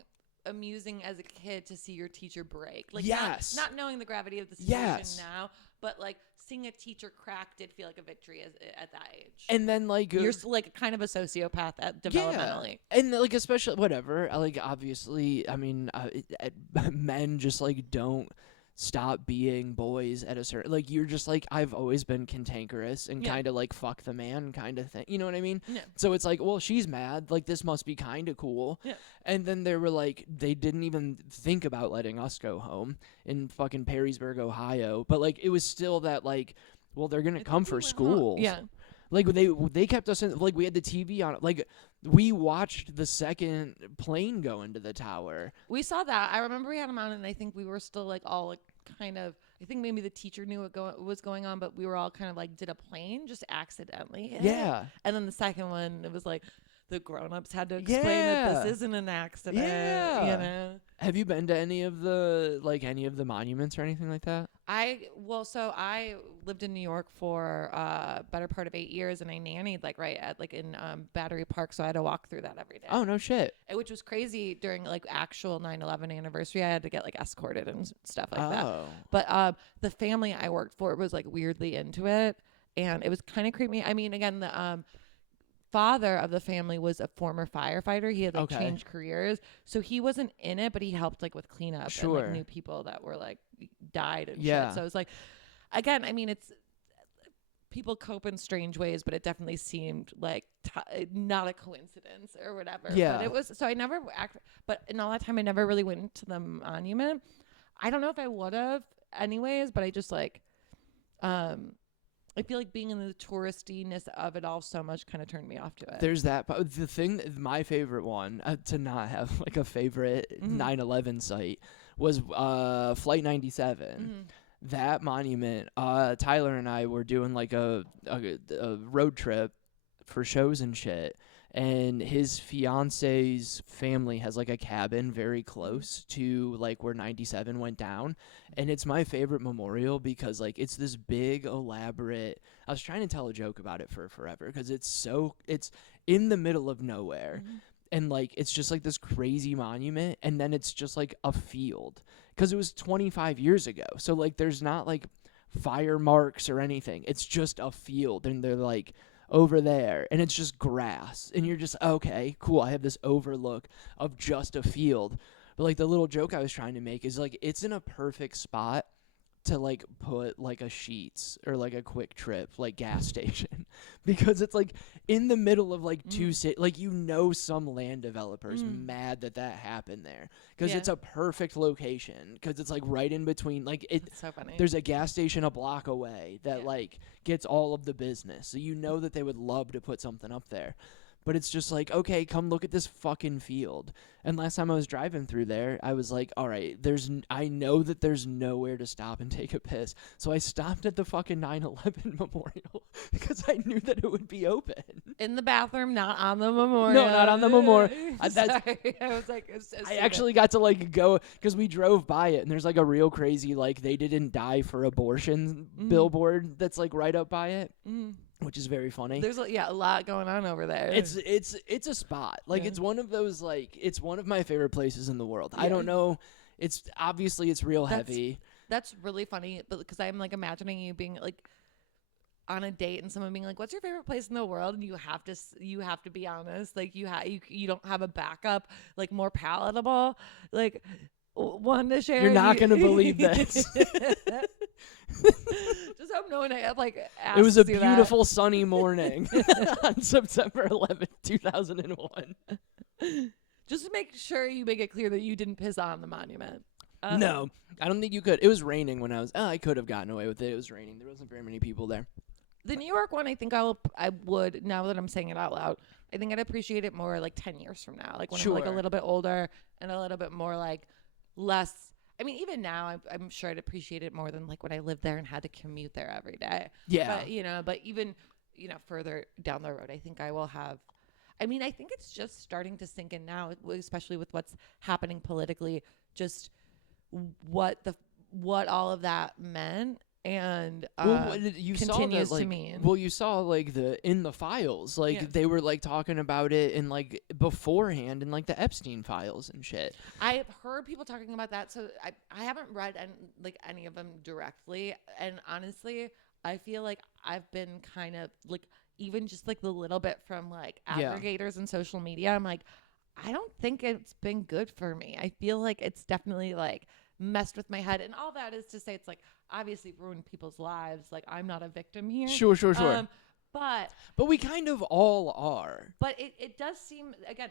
amusing as a kid to see your teacher break. Like not knowing the gravity of the situation now, but like seeing a teacher crack did feel like a victory at that age. And then like you're like kind of a sociopath developmentally. And like especially whatever, like obviously, I mean, men just like don't stop being boys at a certain, like, you're just like, I've always been cantankerous and Yeah. kind of like fuck the man kind of thing, you know what I mean? Yeah. So it's like, well, she's mad, like this must be kind of cool. Yeah. And then they were like, they didn't even think about letting us go home in fucking Perrysburg, Ohio, but like it was still that like, well, they're gonna I come think we for went home. schools. Yeah. Like they kept us in, like we had the TV on, like we watched the second plane go into the tower. We saw that. I remember we had them on, and I think we were still like all like kind of. I think maybe the teacher knew what was going on, but we were all kind of like, did a plane just accidentally hit? Yeah. And then the second one, it was like the grown-ups had to explain that Yeah. this isn't an accident. Yeah. You know. Have you been to any of the monuments or anything like that? So I lived in New York for better part of 8 years, and I nannied like right at like in Battery Park, so I had to walk through that every day. Oh, no shit. Which was crazy during like actual 9/11 anniversary. I had to get like escorted and stuff like that. Oh. But the family I worked for was like weirdly into it, and it was kind of creepy. I mean, again, the father of the family was a former firefighter. He had like Okay. changed careers, so he wasn't in it, but he helped like with cleanup and Sure. like knew people that were like died and Yeah. shit. So it was like, again, I mean, it's people cope in strange ways, but it definitely seemed like not a coincidence or whatever. Yeah. But it was, so I never but in all that time I never really went to the monument. I don't know if I would have anyways, but I just like I feel like being in the touristiness of it all so much kind of turned me off to it. There's that. But the thing, my favorite one, to not have like a favorite 9/11 site, was Flight 97. Mm-hmm. That monument, Tyler and I were doing like a road trip for shows and shit. And his fiance's family has like a cabin very close to like where 97 went down. And it's my favorite memorial because like it's this big elaborate, I was trying to tell a joke about it for forever because it's in the middle of nowhere. Mm-hmm. And like it's just like this crazy monument, and then it's just like a field because it was 25 years ago. So like there's not like fire marks or anything. It's just a field, and they're like over there, and it's just grass, and you're just, okay, cool, I have this overlook of just a field. But like the little joke I was trying to make is like it's in a perfect spot to like put like a Sheetz or like a Quick Trip like gas station because it's like in the middle of like two cities. Like, you know, some land developers mad that happened there because it's a perfect location because it's like right in between, like It's so funny. there's a gas station a block away that like gets all of the business, so you know that they would love to put something up there. But it's just like, okay, come look at this fucking field. And last time I was driving through there, I was like, all right, I know that there's nowhere to stop and take a piss. So I stopped at the fucking 9/11 memorial because I knew that it would be open. In the bathroom, not on the memorial. No, not on the memorial. Sorry. I was like, it's so I stupid. actually got to like go because we drove by it, and there's like a real crazy like they didn't die for abortion billboard that's like right up by it. Which is very funny. There's a lot going on over there. It's a spot. Like it's one of those, like it's one of my favorite places in the world. I don't know. It's obviously it's real heavy. That's really funny because I'm like imagining you being like on a date and someone being like, "What's your favorite place in the world?" And you have to be honest. Like you don't have a backup like more palatable like one to share. You're not gonna believe this. Just hope no one like asks It was a you beautiful sunny morning on September 11th, 2001. Just to make sure you make it clear that you didn't piss on the monument. No, I don't think you could. It was raining when I could have gotten away with it. It was raining. There wasn't very many people there. The New York one, I think I would, now that I'm saying it out loud, I think I'd appreciate it more like 10 years from now. Like when I'm like a little bit older and a little bit more like less. I mean, even now, I'm sure I'd appreciate it more than like when I lived there and had to commute there every day. Yeah. But even, further down the road, I think I will have. I mean, I think it's just starting to sink in now, especially with what's happening politically, just what all of that meant. And you continues saw that, to mean. Well, you saw like in the files, like they were like talking about it in like beforehand in like the Epstein files and shit. I've heard people talking about that, so I haven't read any of them directly. And honestly, I feel like I've been kind of like even just like the little bit from like aggregators and social media. I'm like, I don't think it's been good for me. I feel like it's definitely like messed with my head. And all that is to say, it's like obviously ruined people's lives. Like I'm not a victim here. Sure. But But we kind of all are. but it does seem, again,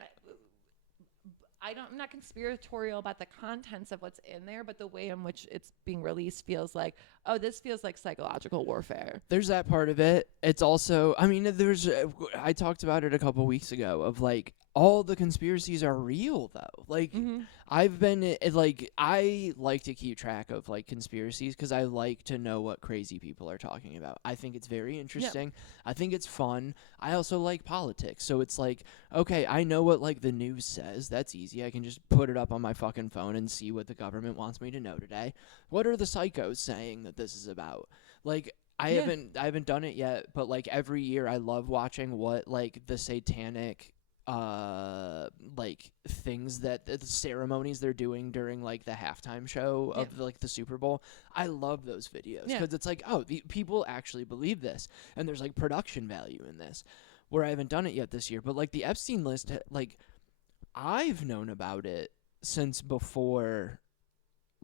I'm not conspiratorial about the contents of what's in there, but the way in which it's being released feels like, oh, this feels like psychological warfare. There's that part of it. It's also, I mean, I talked about it a couple weeks ago of like, all the conspiracies are real though. Like, I've been, like, I like to keep track of like conspiracies because I like to know what crazy people are talking about. I think it's very interesting. I think it's fun. I also like politics. So it's like, okay, I know what like the news says. That's easy. I can just put it up on my fucking phone and see what the government wants me to know today. What are the psychos saying that this is about? Like, I haven't done it yet, but like every year I love watching what like the satanic like things that the ceremonies they're doing during like the halftime show of like the Super Bowl. I love those videos because it's like, oh, the people actually believe this, and there's like production value in this. Where I haven't done it yet this year, but like the Epstein list, like I've known about it since before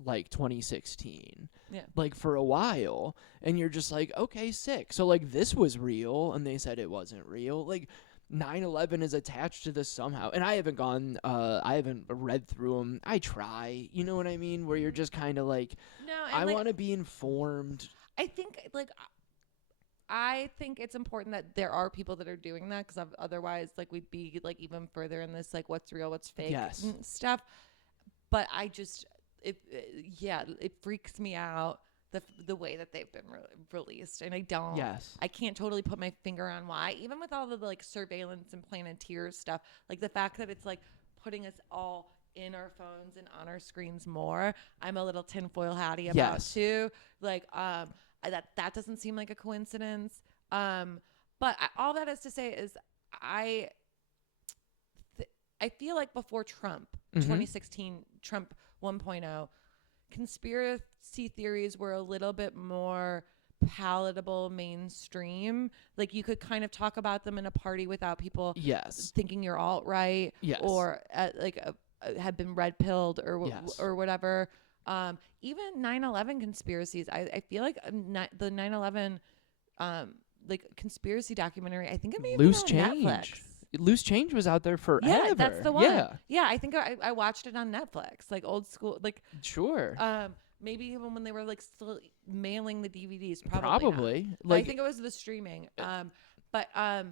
like 2016, like for a while, and you're just like, okay, sick. So like this was real, and they said it wasn't real. Like 9/11 is attached to this somehow, and I haven't read through them. I try, you know what I mean, where you're just kind of like, No, I like, want to be informed. I think it's important that there are people that are doing that, because otherwise, like, we'd be like even further in this like what's real, what's fake stuff. But I just it freaks me out the way that they've been released, and I can't totally put my finger on why. Even with all the like surveillance and Planeteers stuff, like the fact that it's like putting us all in our phones and on our screens more, I'm a little tinfoil hatty about too. Like that doesn't seem like a coincidence. But all that is to say is I feel like before Trump, 2016, Trump 1.0, conspiracy theories were a little bit more palatable, mainstream. Like you could kind of talk about them in a party without people thinking you're alt-right or had been red pilled or whatever. Even 9/11 conspiracies, I feel like the 9/11 like conspiracy documentary, I think it may have been on Netflix. Loose Change was out there forever. Yeah, that's the one. Yeah, I think I watched it on Netflix, like old school, like maybe even when they were like still mailing the DVDs. Probably. Like I think it was the streaming. But I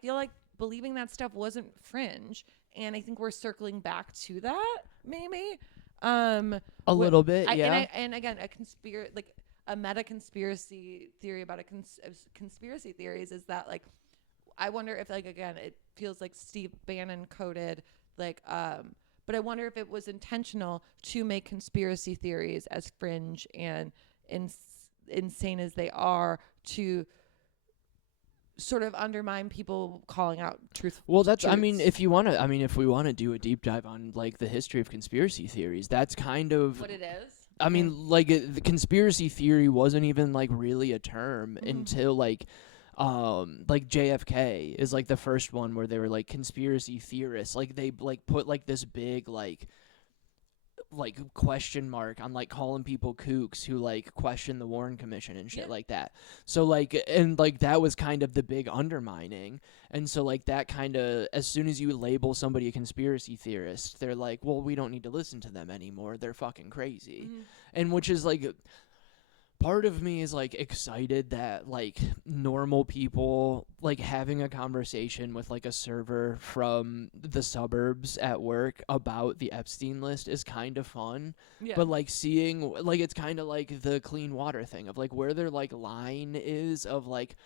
feel like believing that stuff wasn't fringe, and I think we're circling back to that maybe. A little bit, And again, a meta conspiracy theory about conspiracy theories is that like, I wonder if like, again, it feels like Steve Bannon coded like, but I wonder if it was intentional to make conspiracy theories as fringe and insane as they are, to sort of undermine people calling out truth. Well, that's, I mean, if we want to do a deep dive on like the history of conspiracy theories, that's kind of what it is. I mean, like the conspiracy theory wasn't even like really a term until like JFK is like the first one where they were like conspiracy theorists. Like they like put like this big like question mark on like calling people kooks who like question the Warren Commission and shit like that. So like, and like that was kind of the big undermining. And so like that kind of, as soon as you label somebody a conspiracy theorist, they're like, well, we don't need to listen to them anymore. They're fucking crazy. And which is like, part of me is like excited that like normal people like having a conversation with like a server from the suburbs at work about the Epstein list is kind of fun. But like seeing like, it's kind of like the clean water thing of like where their like line is of like,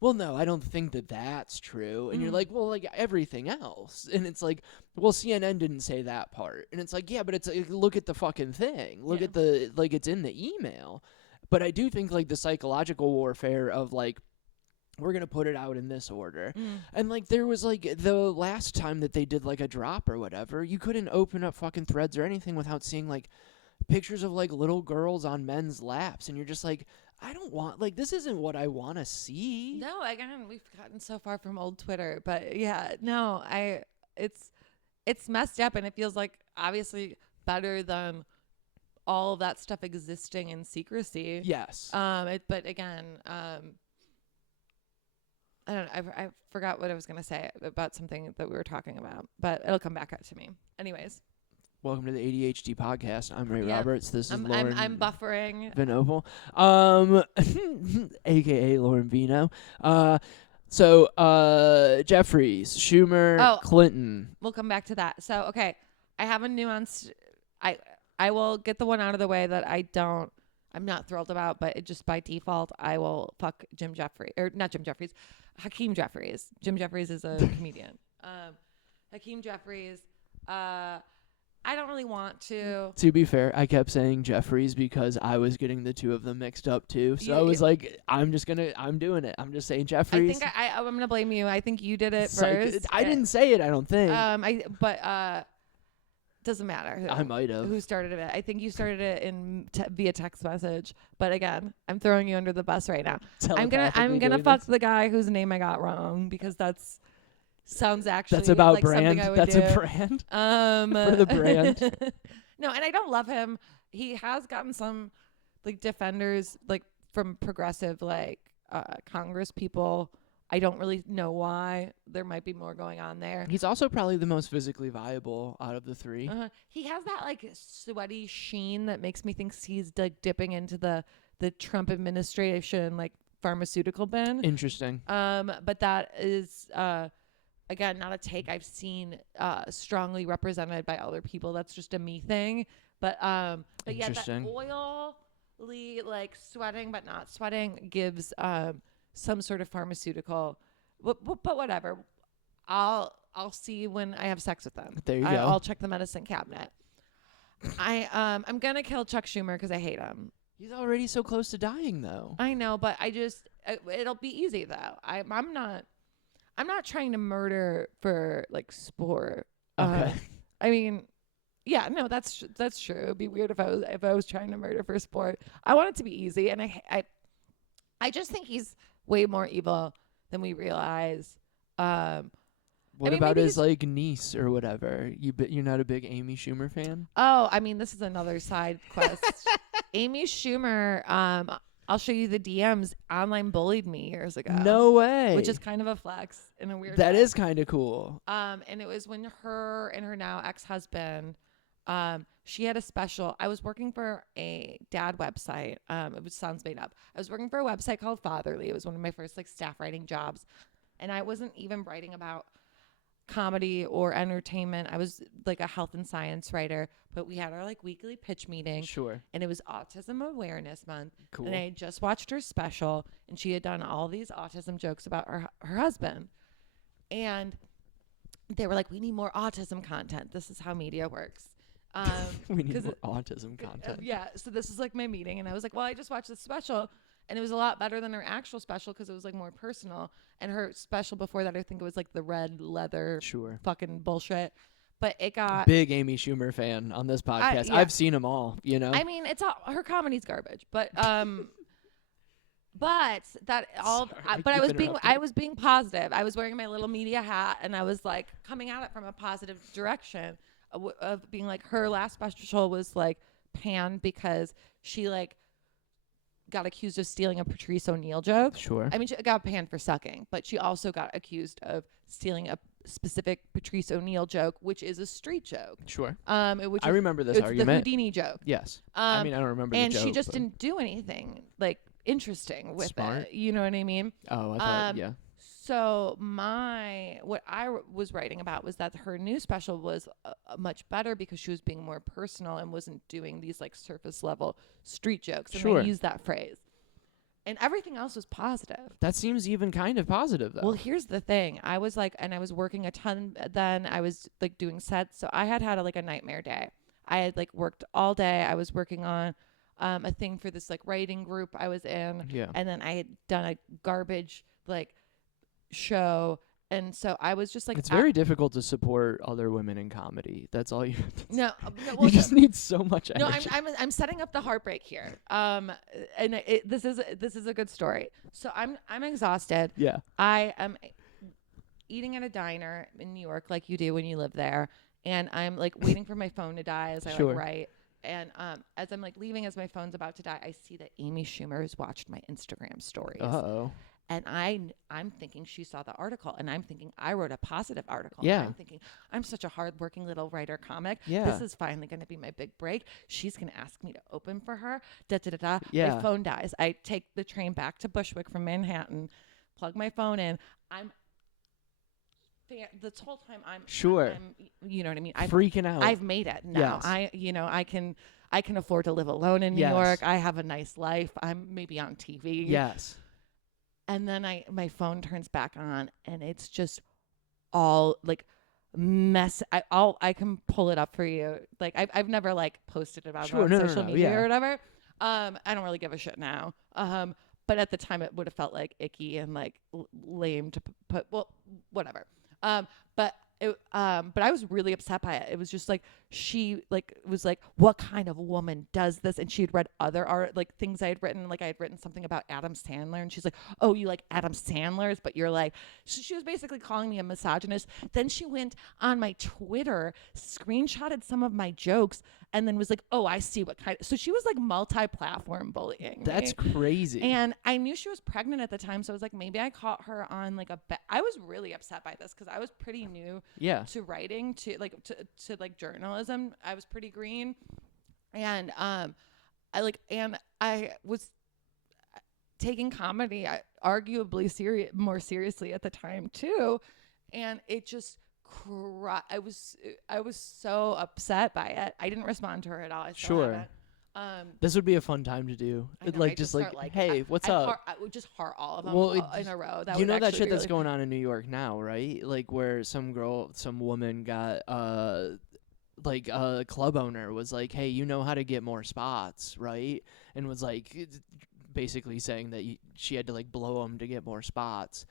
well, no, I don't think that that's true. And you're like, well, like everything else. And it's like, well, CNN didn't say that part. And it's like, yeah, but it's like, look at the fucking thing. Look at the, like, it's in the email. But I do think like the psychological warfare of like, we're going to put it out in this order. And like there was like the last time that they did like a drop or whatever, you couldn't open up fucking Threads or anything without seeing like pictures of like little girls on men's laps. And you're just like, I don't want, like, this isn't what I want to see. No, again, we've gotten so far from old Twitter, but yeah, no, it's messed up, and it feels like obviously better than all of that stuff existing in secrecy. Yes. But again, I don't know. I forgot what I was going to say about something that we were talking about, but it'll come back up to me. Anyways. Welcome to the ADHD podcast. I'm Ray Yeah. Roberts. This is Lauren. I'm buffering. Vinople. AKA Lauren Vino. Jeffries, Schumer, Clinton. We'll come back to that. So, okay. I have a nuanced, I will get the one out of the way that I'm not thrilled about, but it just by default, I will fuck Hakeem Jeffries. Jim Jeffries is a comedian. Hakeem Jeffries, I don't really want to. To be fair, I kept saying Jeffries because I was getting the two of them mixed up too. So I was like, I'm doing it. I'm just saying Jeffries. I think I'm going to blame you. I think you did it first. I didn't say it, I don't think. Doesn't matter. I might have. Who started it? I think you started it via text message. But again, I'm throwing you under the bus right now. I'm gonna fuck the guy whose name I got wrong because sounds actually that's about like brand. I would that's do. a brand. For the brand. No, and I don't love him. He has gotten some like defenders like from progressive Congress people. I don't really know why. There might be more going on there. He's also probably the most physically viable out of the three. He has that like sweaty sheen that makes me think he's like dipping into the Trump administration like pharmaceutical bin. Interesting. But that is again not a take I've seen strongly represented by other people. That's just a me thing. But yeah, that oily like sweating but not sweating gives some sort of pharmaceutical, but whatever. I'll see when I have sex with them. There you go. I'll check the medicine cabinet. I'm gonna kill Chuck Schumer because I hate him. He's already so close to dying, though. I know, but it'll be easy though. I'm not trying to murder for like sport. Okay. I mean, yeah, no, that's true. It'd be weird if I was trying to murder for sport. I want it to be easy, and I just think he's way more evil than we realize. What about his like niece or whatever? You're not a big Amy Schumer fan? Oh, I mean, this is another side quest. Amy Schumer, I'll show you the DMs. Online bullied me years ago. No way. Which is kind of a flex in a weird way. That is kind of cool. And it was when her and her now ex-husband, she had a special. I was working for a dad website. It sounds made up. I was working for a website called Fatherly. It was one of my first like staff writing jobs. And I wasn't even writing about comedy or entertainment. I was like a health and science writer, but we had our like weekly pitch meeting. Sure. And it was Autism Awareness Month. Cool. And I had just watched her special, and she had done all these autism jokes about her husband. And they were like, we need more autism content. This is how media works. We need more autism content. Yeah. So this is like my meeting. And I was like, well, I just watched this special. And it was a lot better than her actual special because it was like more personal. And her special before that, I think it was like the red leather fucking bullshit. But it got big Amy Schumer fan on this podcast. Yeah. I've seen them all, you know. I mean, it's all her comedy's garbage, but but that all Sorry, but I was being positive. I was wearing my little media hat and I was like coming at it from a positive direction of being like her last special was like panned because she like got accused of stealing a Patrice O'Neill joke. Sure. I mean, she got panned for sucking, but she also got accused of stealing a specific Patrice O'Neill joke, which is a street joke. Sure. Which I remember this argument. The Houdini joke. Yes. I mean, I don't remember the joke. And she just didn't do anything like interesting with Smart. it. You know what I mean? Oh, I thought, yeah. So what I was writing about was that her new special was much better because she was being more personal and wasn't doing these like surface level street jokes. And Sure. they used that phrase. And everything else was positive. That seems even kind of positive, though. Well, here's the thing. I was like, and I was working a ton then. I was like doing sets. So I had like a nightmare day. I had like worked all day. I was working on a thing for this like writing group I was in. Yeah. And then I had done a garbage like show. And so I was just like, it's very difficult to support other women in comedy. That's all you have to no, well, you just need so much energy. No, I'm setting up the heartbreak here. And this is a good story. So I'm exhausted. Yeah. I am eating at a diner in New York like you do when you live there, and I'm like waiting for my phone to die as I Sure. like write. And as I'm like leaving, as my phone's about to die, I see that Amy Schumer has watched my Instagram stories. Uh-oh. And I'm thinking she saw the article, and I'm thinking I wrote a positive article. Yeah. And I'm thinking I'm such a hardworking little writer comic. Yeah. This is finally going to be my big break. She's going to ask me to open for her. Da da da da. Yeah. My phone dies. I take the train back to Bushwick from Manhattan, plug my phone in. This whole time Sure. you know what I mean? Freaking out. I've made it now. Yes. I can afford to live alone in New Yes. York. I have a nice life. I'm maybe on TV. Yes. And then my phone turns back on, and it's just all like mess. I can pull it up for you. Like I've never like posted about it on social media or whatever. I don't really give a shit now. But at the time it would have felt like icky and like lame to put. Well, whatever. But I was really upset by it. It was just like she like was like, what kind of woman does this? And she had read other art like things I had written. Like I had written something about Adam Sandler, and she's like, oh, you like Adam Sandler's, but you're like, she was basically calling me a misogynist. Then she went on my Twitter, screenshotted some of my jokes, and then was like, oh, I see what kind of. So she was like multi-platform bullying. That's crazy. And I knew she was pregnant at the time, so I was like, maybe I caught her on like I was really upset by this because I was pretty new to writing, to like journalism. I was pretty green, and I was taking comedy arguably more seriously at the time too, and it just I was so upset by it. I didn't respond to her at all. I still haven't. This would be a fun time to do. Like just like, hey, what's up? I would just heart all of them in a row. You know that shit that's going on in New York now, right? Like where some woman got like a club owner was like, hey, you know how to get more spots, right? And was like basically saying that she had to like blow them to get more spots.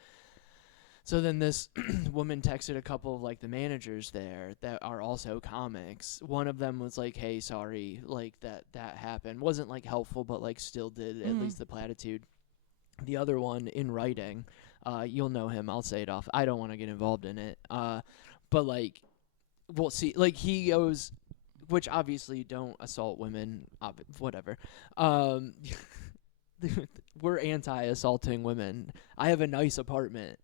So then this woman texted a couple of like the managers there that are also comics. One of them was like, hey, sorry, like that happened. Wasn't like helpful, but like still did at least the platitude. The other one in writing, you'll know him. I'll say it off. I don't want to get involved in it. But like, we'll see. Like he goes, which obviously don't assault women, whatever. We're anti-assaulting women. I have a nice apartment.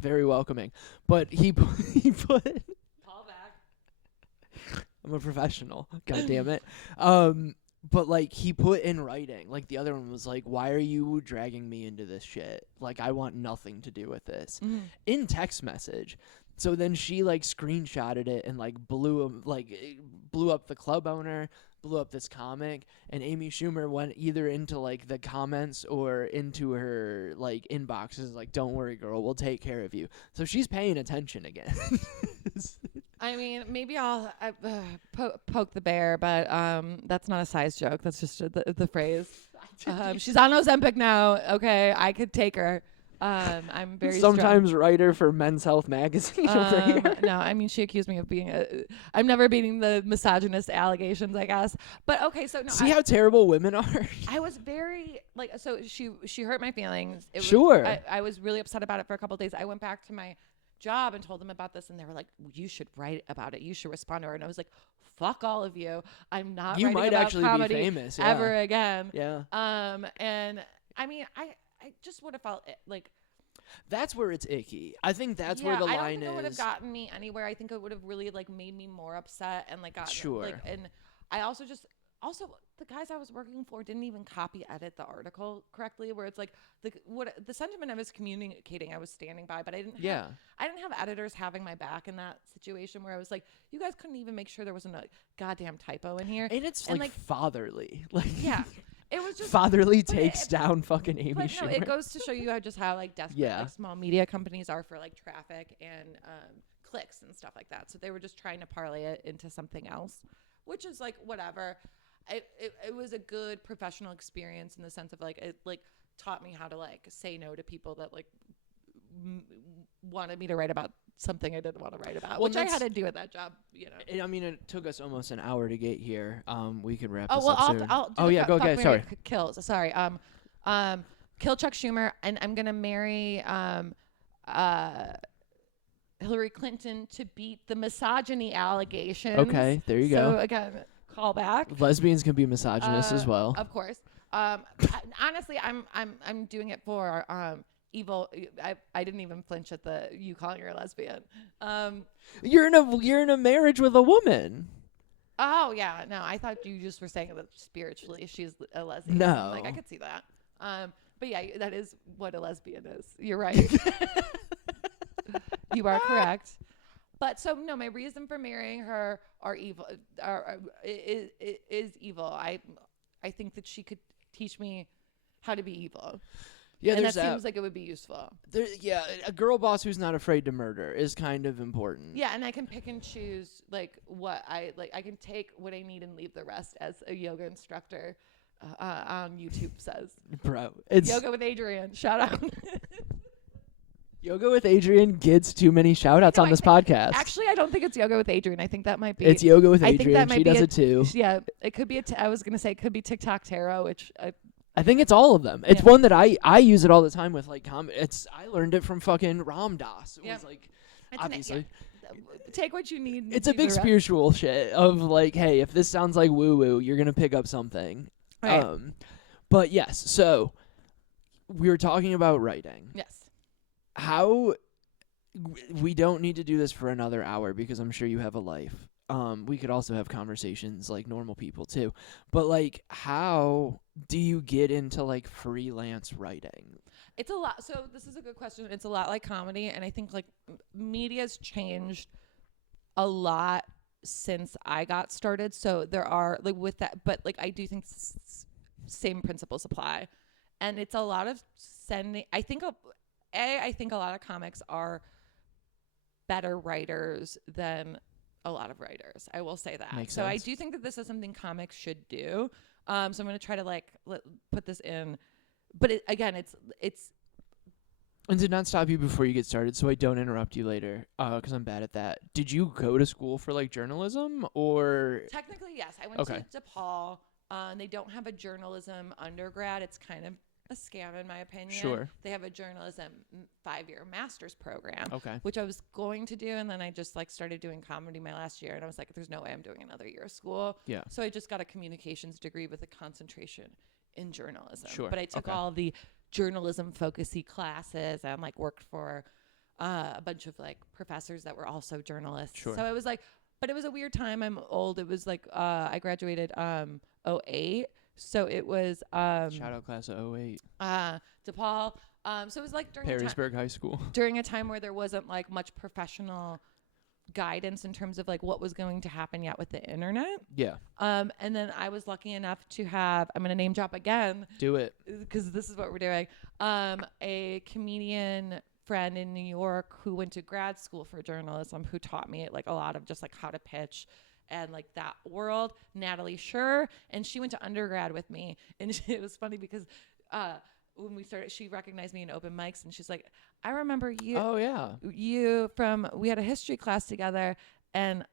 Very welcoming. But he put call back. I'm a professional. God damn it. But like he put in writing, like the other one was like, why are you dragging me into this shit? Like I want nothing to do with this. In text message. So then she like screenshotted it and like blew up the club owner, blew up this comic, and Amy Schumer went either into like the comments or into her like inboxes like, don't worry girl, we'll take care of you. So she's paying attention again. I mean, maybe I'll poke the bear, but that's not a size joke. That's just the phrase. She's on Ozempic now. Okay, I could take her. I'm very sometimes writer for Men's Health magazine over here. No, I mean she accused me of being I'm never beating the misogynist allegations, I guess. But okay, so no. See how terrible women are. I was very like, so she hurt my feelings. I was really upset about it for a couple of days. I went back to my job and told them about this, and they were like, you should write about it. You should respond to her. And I was like, fuck all of you. I'm not writing about actually comedy be famous ever again. Yeah. And I mean, I just would have felt like that's where it's icky. I think that's where the line is. I don't think it would have gotten me anywhere. I think it would have really like made me more upset and like got like, and I also the guys I was working for didn't even copy edit the article correctly, where it's like the sentiment I was communicating I was standing by, but I didn't have editors having my back in that situation where I was like, you guys couldn't even make sure there wasn't a goddamn typo in here. And it's like fatherly. Like yeah. It was just fatherly takes down fucking Amy Schumer. No, it goes to show you how like desperate like small media companies are for like traffic and clicks and stuff like that. So they were just trying to parlay it into something else, which is like whatever. It was a good professional experience in the sense of like it like taught me how to like say no to people that like wanted me to write about something I didn't want to write about, which I had to do at that job, you know. I mean, it took us almost an hour to get here. We could wrap this up soon. Go ahead. Sorry. Kills. Sorry. Kill Chuck Schumer, and I'm gonna marry Hillary Clinton to beat the misogyny allegations. Okay, there you go. So again, call back. Lesbians can be misogynist as well. Of course. Honestly, I'm doing it for evil. I didn't even flinch at the you calling her a lesbian. You're in a marriage with a woman. Oh yeah, no, I thought you just were saying that spiritually she's a lesbian. No. Like I could see that. But yeah, that is what a lesbian is. You're right. You are correct. But so no, my reason for marrying her are evil. Is evil. I think that she could teach me how to be evil. Yeah, and there's that seems like it would be useful. Yeah, a girl boss who's not afraid to murder is kind of important. Yeah, and I can pick and choose like what I like. I can take what I need and leave the rest, as a yoga instructor on YouTube says. Bro, it's Yoga with Adrian. Shout out. Yoga with Adrian gets too many shout outs on this podcast. Actually, I don't think it's Yoga with Adrian. I think that might be. It's Yoga with I think Adrian. that might She be does it too. Yeah, it could be I was gonna say it could be TikTok Tarot, which I think it's all of them. It's one that I use it all the time with like I learned it from fucking Ram Dass. It was like obviously. Take what you need. It's a big spiritual shit of like, hey, if this sounds like woo woo, you're gonna pick up something. Right. But yes, so we were talking about writing. Yes. How we don't need to do this for another hour because I'm sure you have a life. We could also have conversations like normal people too. But like, how do you get into like freelance writing? It's a lot. So this is a good question. It's a lot like comedy, and I think like media's changed a lot since I got started. So there are like with that, but like I do think same principles apply, and it's a lot of sending. I think a lot of comics are better writers than a lot of writers. I will say that. Makes so sense. I do think that this is something comics should do. So I'm going to try to like put this in, but it's. And to not stop you before you get started, so I don't interrupt you later, because I'm bad at that. Did you go to school for like journalism or? Technically, yes. I went to DePaul. And they don't have a journalism undergrad. It's kind of a scam in my opinion. Sure. They have a journalism 5-year master's program. Okay. Which I was going to do, and then I just like started doing comedy my last year, and I was like, there's no way I'm doing another year of school. Yeah. So I just got a communications degree with a concentration in journalism. Sure. But I took all the journalism focusy classes and like worked for a bunch of like professors that were also journalists. Sure. So it was like, but it was a weird time. I'm old. It was like I graduated 08. So it was Shout out class of 08. DePaul. So it was like during Perrysburg High School. During a time where there wasn't like much professional guidance in terms of like what was going to happen yet with the internet. Yeah. And then I was lucky enough to have, I'm going to name drop again. Do it. Because this is what we're doing. A comedian friend in New York who went to grad school for journalism who taught me like a lot of just like how to pitch and like that world, Natalie Schur, and she went to undergrad with me. And it was funny because when we started, she recognized me in open mics, and she's like, I remember you. Oh yeah. We had a history class together, and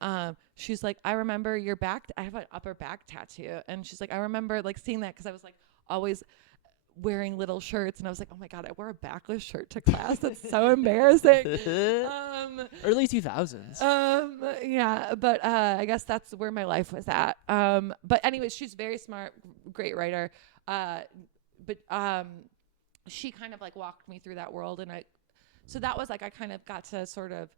she's like, I remember your back. I have an upper back tattoo, and she's like, I remember like seeing that because I was like always wearing little shirts, and I was like, oh my god, I wore a backless shirt to class. That's so embarrassing. Early 2000s. Yeah, but I guess that's where my life was at. But anyways, she's very smart, great writer. But she kind of like walked me through that world, and so that was like I kind of got to sort of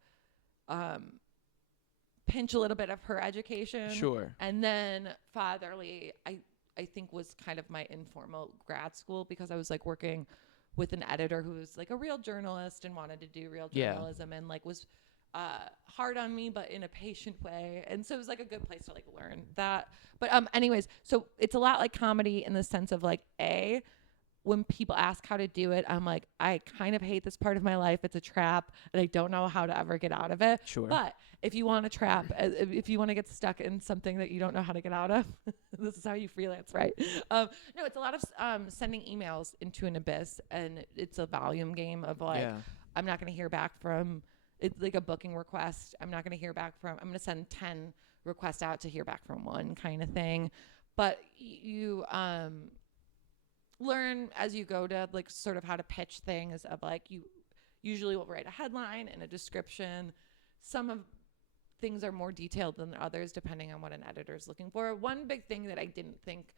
pinch a little bit of her education. Sure. And then Fatherly, I think was kind of my informal grad school because I was like working with an editor who was like a real journalist and wanted to do real journalism and like was hard on me, but in a patient way. And so it was like a good place to like learn that. But anyways, so it's a lot like comedy in the sense of like when people ask how to do it, I'm like, I kind of hate this part of my life. It's a trap, and I don't know how to ever get out of it. Sure. But if you want a trap, if you want to get stuck in something that you don't know how to get out of, this is how you freelance, right? No, it's a lot of sending emails into an abyss, and it's a volume game of like, I'm not going to hear back from, it's like a booking request. I'm not going to hear back from, I'm going to send 10 requests out to hear back from one kind of thing. But you learn as you go to like sort of how to pitch things of like you usually will write a headline and a description. Some of things are more detailed than others depending on what an editor is looking for. One big thing that I didn't think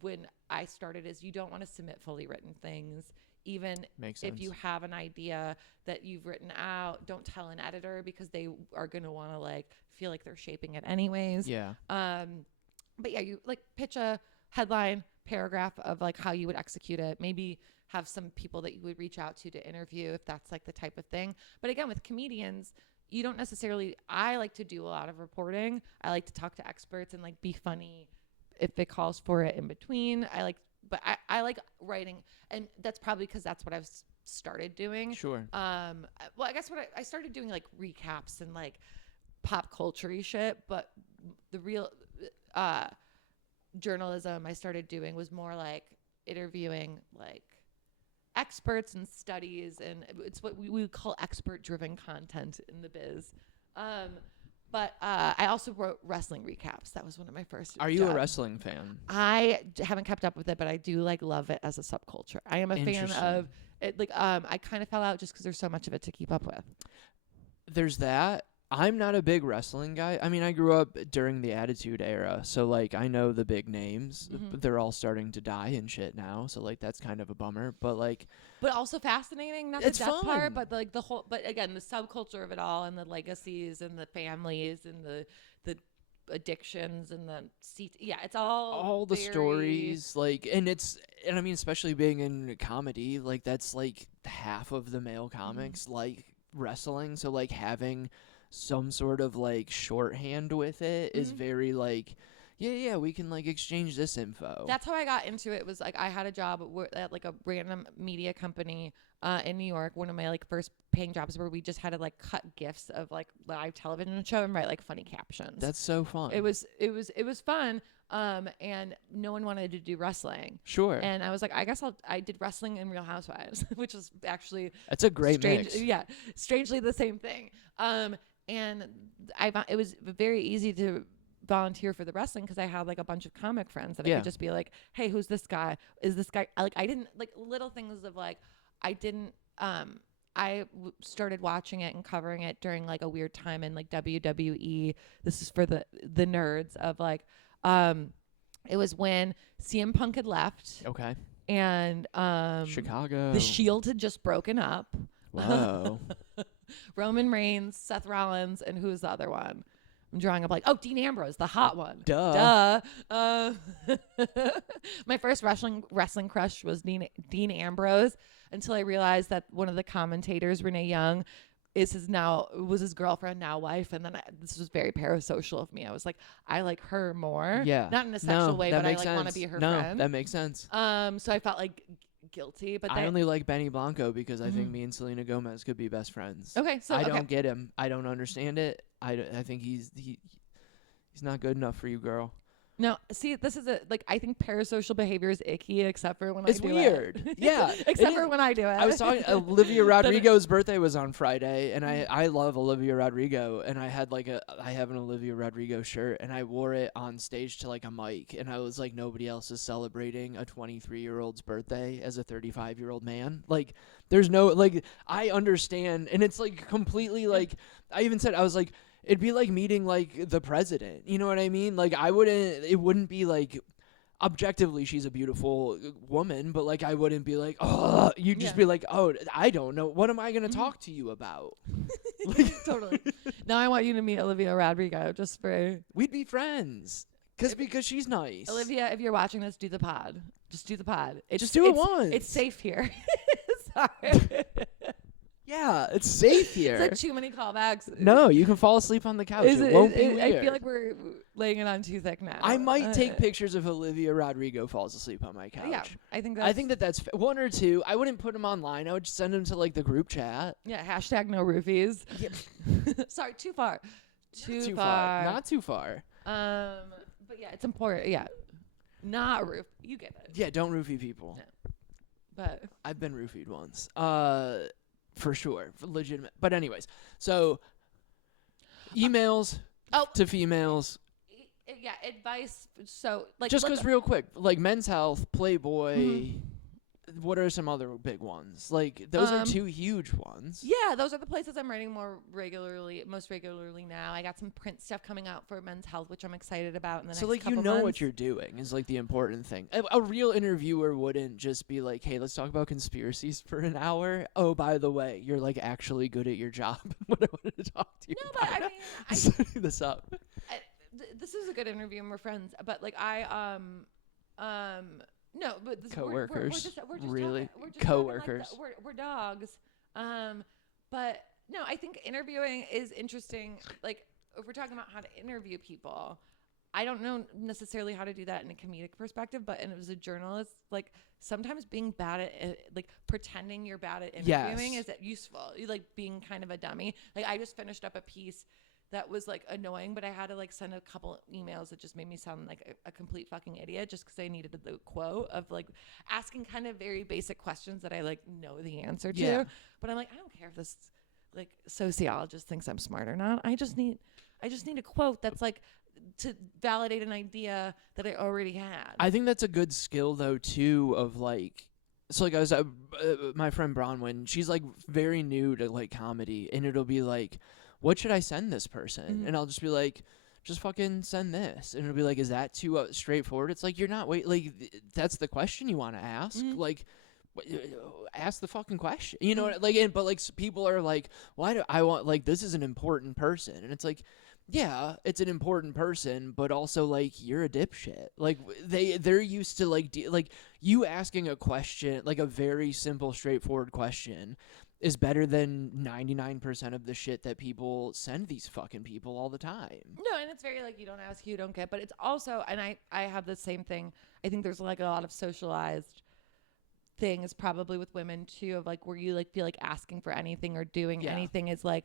when I started is you don't want to submit fully written things. Even Makes if sense. you have an idea that you've written out, don't tell an editor because they are going to want to like feel like they're shaping it anyways. Yeah. But yeah, you like pitch a headline paragraph of like how you would execute it. Maybe have some people that you would reach out to interview if that's like the type of thing. But again, with comedians, you don't necessarily, I like to do a lot of reporting. I like to talk to experts and like be funny if it calls for it in between. I like writing, and that's probably because that's what I've started doing. Sure. Well, I guess I started doing like recaps and like pop culture-y shit, but the real journalism I started doing was more like interviewing like experts and studies, and it's what we would call expert-driven content in the biz. But I also wrote wrestling recaps. That was one of my first. Are you a wrestling fan? I haven't kept up with it, but I do like love it as a subculture. I am a fan of it. Like, I kind of fell out just because there's so much of it to keep up with. There's that. I'm not a big wrestling guy. I mean, I grew up during the Attitude Era, so like I know the big names, but they're all starting to die and shit now. So like that's kind of a bummer. But like, but also fascinating. Not it's the death fun. part, but like the whole. But again, the subculture of it all, and the legacies, and the families, and the addictions, and the seats. Yeah, it's all the stories. Like, and I mean, especially being in comedy, like that's like half of the male comics like wrestling. So like having some sort of like shorthand with it is very like, yeah, we can like exchange this info. That's how I got into it. Was like I had a job at like a random media company in New York. One of my like first paying jobs where we just had to like cut gifs of like live television show and write like funny captions. That's so fun. It was fun. And no one wanted to do wrestling. Sure. And I was like, I guess I did wrestling in Real Housewives, which was actually that's a great mix. Yeah, strangely the same thing. And it was very easy to volunteer for the wrestling because I had like a bunch of comic friends that I could just be like, hey, who's this guy? Is this guy like I didn't like little things of like I didn't started watching it and covering it during like a weird time in like WWE. This is for the nerds of like it was when CM Punk had left. Okay. And Chicago. The Shield had just broken up. Whoa. Roman Reigns, Seth Rollins, and who's the other one? I'm drawing up like, Dean Ambrose, the hot one. Duh. My first wrestling crush was Dean Ambrose until I realized that one of the commentators, Renee Young, was his girlfriend, now wife. And then this was very parasocial of me. I was like, I like her more. Yeah. Not in a sexual way, but I like want to be her friend. That makes sense. So I felt like guilty, but I only like Benny Blanco because I think me and Selena Gomez could be best friends. Okay, so I don't get him. I don't understand it. I think he's not good enough for you, girl. No, see, this is I think parasocial behavior is icky, except for when I do it. It's weird. Yeah. Except for when I do it. I was talking, Olivia Rodrigo's birthday was on Friday, and I love Olivia Rodrigo, and I have an Olivia Rodrigo shirt, and I wore it on stage to like a mic, and I was like, nobody else is celebrating a 23-year-old's birthday as a 35-year-old man. Like, there's no, like, I understand, and it's like completely like, I even said, I was like, it'd be like meeting like the president. You know what I mean? Like it wouldn't be like objectively she's a beautiful woman, but like I wouldn't be like, oh, you'd just be like, oh, I don't know. What am I going to talk to you about? Totally. Now I want you to meet Olivia Rodrigo just for. We'd be friends. Because she's nice. Olivia, if you're watching this, do the pod. Just do the pod. Just do it once. It's safe here. Sorry. Yeah, it's safe here. It's like too many callbacks. No, you can fall asleep on the couch. It won't be weird. I feel like we're laying it on too thick now. I might take pictures of Olivia Rodrigo falls asleep on my couch. Yeah, I think that's one or two. I wouldn't put them online. I would just send them to like the group chat. Yeah, hashtag no roofies. Yep. Sorry, too far. Too far. Not too far. But yeah, it's important. Yeah, not roof. You get it. Yeah, don't roofie people. No. But I've been roofied once. For sure, for legitimate. But anyways, so emails to females. Yeah, advice. So like, just because real quick, like Men's Health, Playboy, what are some other big ones? Like, those are two huge ones. Yeah, those are the places I'm writing most regularly now. I got some print stuff coming out for Men's Health, which I'm excited about in the next So, like, you couple know months. what you're doing is, like, the important thing. A real interviewer wouldn't just be like, hey, let's talk about conspiracies for an hour. Oh, by the way, you're, like, actually good at your job. What I wanted to talk to you No, about. but I mean, Setting this up. this is a good interview, and we're friends. But like no, but this, Coworkers. we're just Really? talking, we're just Coworkers. talking like we're dogs. But no, I think interviewing is interesting. Like if we're talking about how to interview people, I don't know necessarily how to do that in a comedic perspective, but and as a journalist, like sometimes being bad at like pretending you're bad at interviewing is useful. You like being kind of a dummy. Like I just finished up a piece that was like annoying, but I had to like send a couple emails that just made me sound like a complete fucking idiot just because I needed the quote of like asking kind of very basic questions that I like know the answer to. Yeah. But I'm like, I don't care if this like sociologist thinks I'm smart or not. I just need a quote that's like to validate an idea that I already had. I think that's a good skill though too of like, so like I was my friend Bronwyn, she's like very new to like comedy, and it'll be like, what should I send this person? Mm-hmm. And I'll just be like, just fucking send this. And it'll be like, is that too straightforward? It's like, you're not that's the question you want to ask. Mm-hmm. Like, ask the fucking question. You know what? Like, but like people are like, why do I want, like, this is an important person. And it's like, yeah, it's an important person, but also like you're a dipshit. Like they're used to like like you asking a question, like a very simple, straightforward question, is better than 99% of the shit that people send these fucking people all the time. No, and it's very like you don't ask, you don't get. But it's also, and I have the same thing. I think there's like a lot of socialized things probably with women too, of like where you like feel like asking for anything or doing anything is like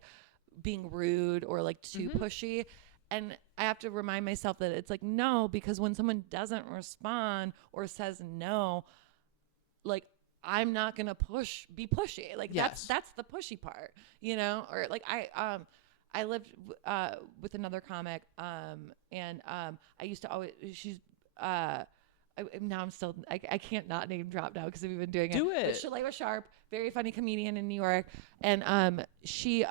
being rude or like too pushy. And I have to remind myself that it's like no, because when someone doesn't respond or says no, like I'm not gonna be pushy. Like that's the pushy part, you know. Or like I lived with another comic, and I used to always now I'm still I can't not name drop now because we've been doing it. Do it. But Shalewa Sharp, very funny comedian in New York, and she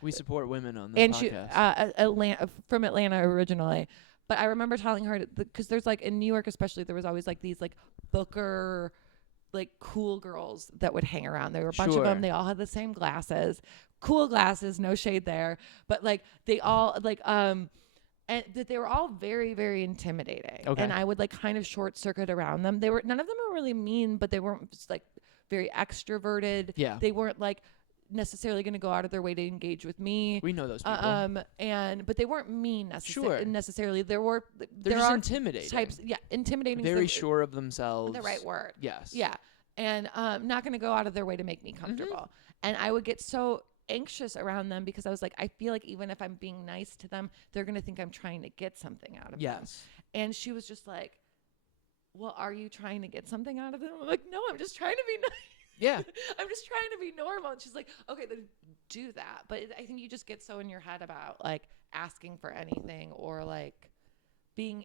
we support women on this and podcast. She from Atlanta originally. But I remember telling her because there's like in New York especially there was always like these like Booker like cool girls that would hang around. There were a bunch of them. They all had the same glasses, cool glasses, no shade there. But like they all like and that they were all very, very intimidating. Okay. And I would like kind of short circuit around them. None of them were really mean, but they weren't just like very extroverted. Yeah. They weren't like necessarily going to go out of their way to engage with me. We know those people. But they weren't mean necessarily. They're just intimidating. Types, intimidating. Very sure of themselves. The right word. Yes. Yeah. And not going to go out of their way to make me comfortable. And I would get so anxious around them because I was like, I feel like even if I'm being nice to them, they're going to think I'm trying to get something out of them. And she was just like, well, are you trying to get something out of them? I'm like, no, I'm just trying to be nice. Yeah. I'm just trying to be normal. And she's like, okay, then do that. But I think you just get so in your head about like asking for anything or like being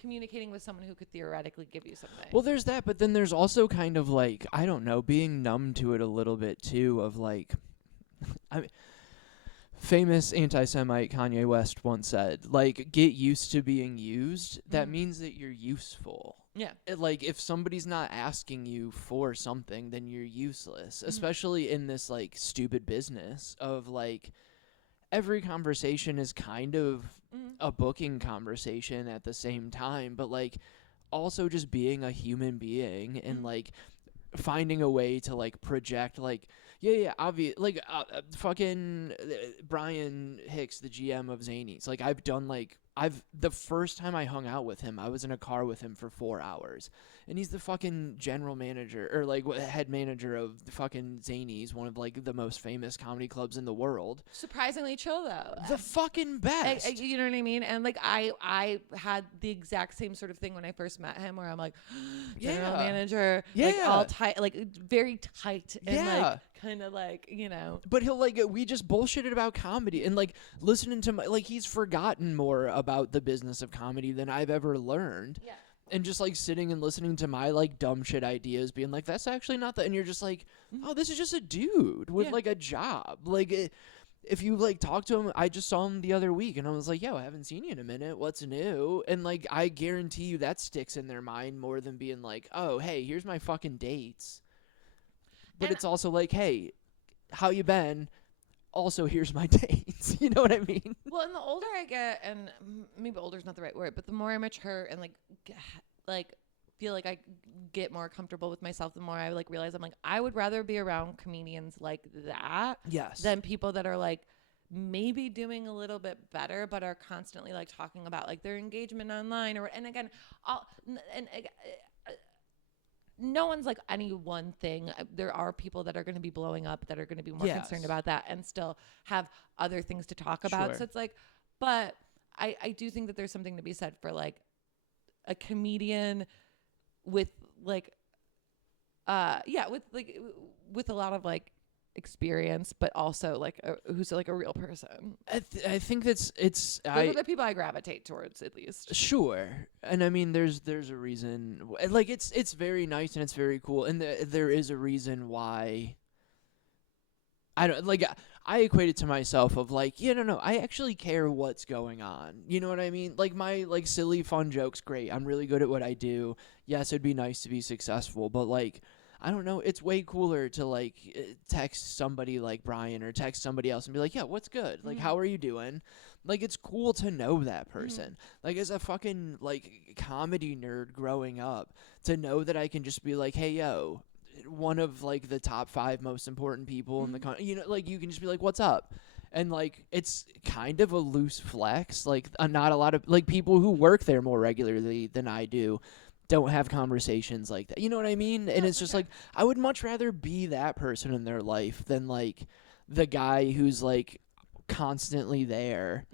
communicating with someone who could theoretically give you something. Well, there's that, but then there's also kind of like, I don't know, being numb to it a little bit too of like, famous anti-Semite Kanye West once said, like, get used to being used. That means that you're useful. Yeah. Like, if somebody's not asking you for something, then you're useless, especially in this, like, stupid business of, like, every conversation is kind of a booking conversation at the same time, but, like, also just being a human being and, like, finding a way to, like, project, like, obvious, like, fucking Brian Hicks, the GM of Zanies. Like, the first time I hung out with him, I was in a car with him for 4 hours. And he's the fucking general manager, or, like, head manager of the fucking Zanies, one of, like, the most famous comedy clubs in the world. Surprisingly chill, though. The fucking best. You know what I mean? And, like, I had the exact same sort of thing when I first met him, where I'm like, general manager, like, all tight, like, very tight, and, like, kind of, like, you know. But he'll, like, we just bullshitted about comedy, and, like, listening to my, like, he's forgotten more about the business of comedy than I've ever learned. Yeah. and just like sitting and listening to my like dumb shit ideas, being like, that's actually not that, and you're just like, oh, this is just a dude with Yeah. like a job. Like, if you like talk to him, I just saw him the other week, and I was like, yo, I haven't seen you in a minute. What's new? And like, I guarantee you that sticks in their mind more than being like, oh, hey, here's my fucking dates. But And it's also like, hey, how you been? Also, here's my dates. You know what I mean? well, and the older I get, and maybe older is not the right word, but the more I mature and like feel like I get more comfortable with myself, the more I like realize I'm like I would rather be around comedians like that Yes. than people that are like maybe doing a little bit better but are constantly like talking about like their engagement online or and again all and no one's like any one thing. There are people that are going to be blowing up that are going to be more concerned about that and still have other things to talk about. Sure. So it's like, but I do think that there's something to be said for like a comedian with like, with a lot of like experience, but also like who's like a real person. I think it's Those are the people I gravitate towards, at least. sure, and I mean, there's a reason. Like, it's very nice and it's very cool, and there is a reason why. I don't like. I equate it to myself of like, yeah, no, I actually care what's going on. You know what I mean? Like my like silly fun jokes, great. I'm really good at what I do. Yes, it'd be nice to be successful, but like, I don't know. It's way cooler to like text somebody like Brian or text somebody else and be like, yeah, what's good? Like, how are you doing? Like, it's cool to know that person. Like, as a fucking like comedy nerd growing up, to know that I can just be like, hey, yo, one of like the top 5 most important people in the you know, like you can just be like, what's up? And like, it's kind of a loose flex. Like, not a lot of like people who work there more regularly than I do don't have conversations like that. You know what I mean? And it's just like, I would much rather be that person in their life than like the guy who's like constantly there,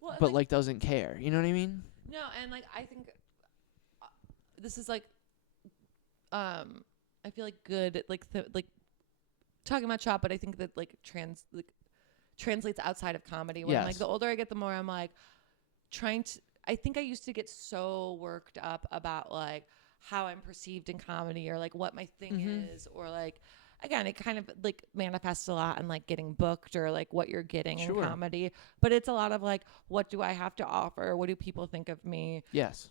Well, but like doesn't care. You know what I mean? no, and like I think this is like I feel like good like like talking about chop, but I think that like translates outside of comedy. When like Yes. the older I get, the more I'm like trying to. I think I used to get so worked up about like how I'm perceived in comedy or like what my thing is or like again it kind of like manifests a lot in like getting booked or like what you're getting in comedy, but it's a lot of like what do I have to offer, what do people think of me, Yes.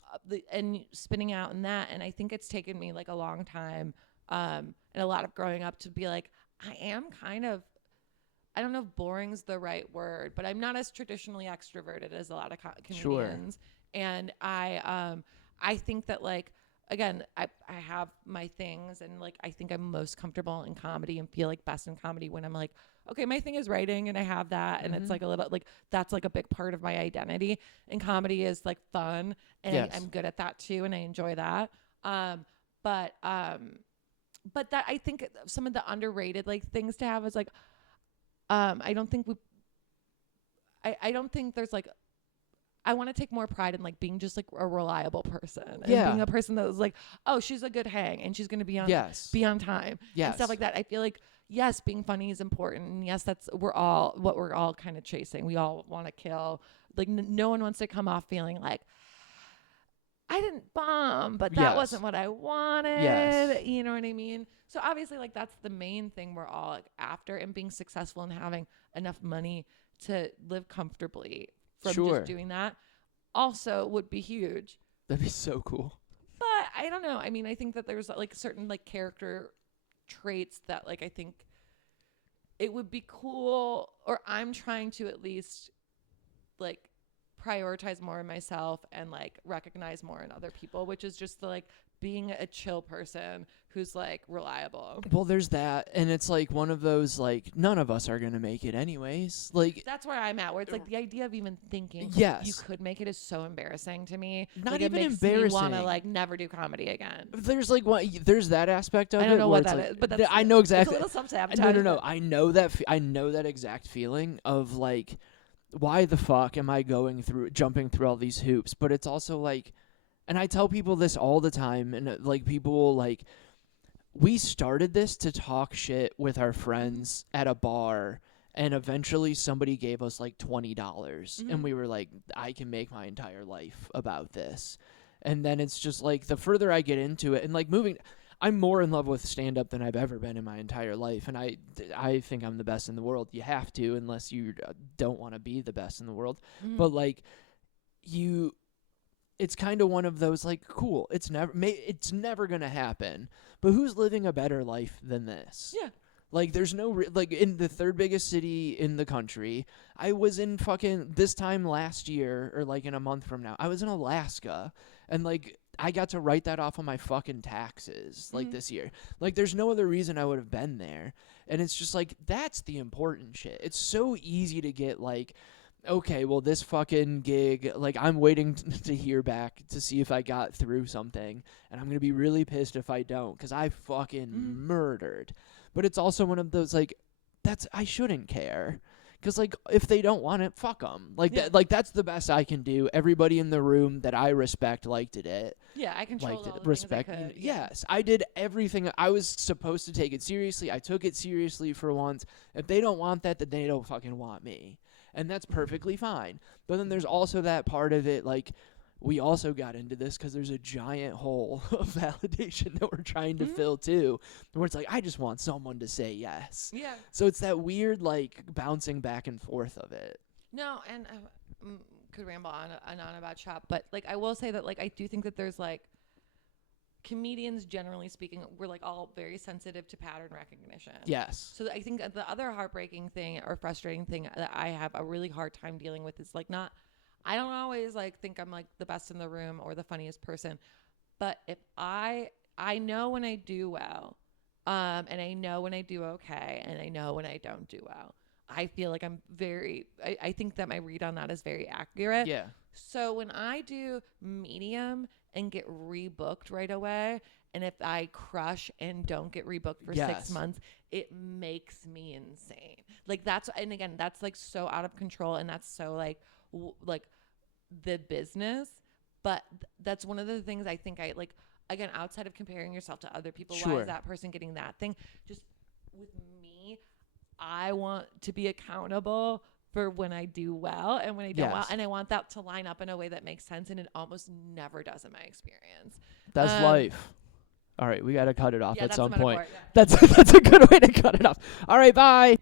and spinning out in that. And I think it's taken me like a long time and a lot of growing up to be like I am kind of, I don't know if boring's the right word, but I'm not as traditionally extroverted as a lot of comedians. And I think that like again I have my things and like I think I'm most comfortable in comedy and feel like best in comedy when I'm like okay, my thing is writing and I have that and it's like a little like that's like a big part of my identity, and comedy is like fun and I'm good at that too and I enjoy that. But that I think some of the underrated like things to have is like I don't think I don't think there's like I want to take more pride in like being just like a reliable person and being a person that was like, oh, she's a good hang and she's gonna be on time and stuff like that. I feel like yes, being funny is important, and yes, that's we're all kind of chasing. We all want to kill. Like no one wants to come off feeling like I didn't bomb, but that wasn't what I wanted. You know what I mean? So obviously, like that's the main thing we're all like after, and being successful and having enough money to live comfortably from just doing that also would be huge. That'd be so cool. But I don't know. I mean, I think that there's like certain like character traits that like I think it would be cool, or I'm trying to at least like prioritize more in myself and like recognize more in other people, which is just the, like being a chill person who's like reliable. Well, there's that, and it's like one of those like none of us are gonna make it anyways. Like that's where I'm at, where it's like the idea of even thinking you could make it is so embarrassing to me. Not like, even it makes embarrassing. Me want to like never do comedy again. There's like there's that aspect of it. I don't know what that like, is, but that's, I know exactly. It's a little self-sabotage. No. I know that. I know that exact feeling of like, why the fuck am I jumping through all these hoops? But it's also like, and I tell people this all the time, and like people will like, we started this to talk shit with our friends at a bar, and eventually somebody gave us like $20, and we were like, I can make my entire life about this. And then it's just like the further I get into it and like moving, I'm more in love with stand up than I've ever been in my entire life. And I think I'm the best in the world. You have to, unless you don't want to be the best in the world. Mhm. But like, it's kind of one of those like, cool, it's never gonna happen, but who's living a better life than this? Yeah. Like, there's no like, in the third biggest city in the country. I was in fucking this time last year, or like in a month from now, I was in Alaska, and like I got to write that off on my fucking taxes like Mhm. this year. Like, there's no other reason I would have been there. And it's just like, that's the important shit. It's so easy to get like, okay, well, this fucking gig, like, I'm waiting to hear back to see if I got through something, and I'm gonna be really pissed if I don't, because I fucking Mhm. murdered. But it's also one of those, like, I shouldn't care. Because, like, if they don't want it, fuck them. Like, Yeah. that's the best I can do. Everybody in the room that I respect liked it. Yeah, I controlled all the Respect. things I could. Yeah. Yes, I did everything. I was supposed to take it seriously. I took it seriously for once. If they don't want that, then they don't fucking want me. And that's perfectly fine. But then there's also that part of it, like, we also got into this because there's a giant hole of validation that we're trying to Mhm. fill too, where it's like, I just want someone to say yes. Yeah. So it's that weird, like, bouncing back and forth of it. No, and could ramble on and on about shop, but like I will say that like I do think that there's like comedians generally speaking, we're like all very sensitive to pattern recognition. Yes. So I think the other heartbreaking thing or frustrating thing that I have a really hard time dealing with is like not, I don't always like think I'm like the best in the room or the funniest person, but if I know when I do well, and I know when I do okay, and I know when I don't do well. I feel like I think that my read on that is very accurate. Yeah. So when I do medium and get rebooked right away, and if I crush and don't get rebooked for Yes. 6 months, it makes me insane. Like that's, and again, that's like so out of control, and that's so like like the business. But that's one of the things I think I like. Again, outside of comparing yourself to other people, why Sure. is that person getting that thing? Just with me, I want to be accountable for when I do well and when I don't well. Yes. And I want that to line up in a way that makes sense. And it almost never does in my experience. That's life. All right, we got to cut it off Yeah, at that's some the point. metaphor. Yeah. That's a good way to cut it off. All right, bye.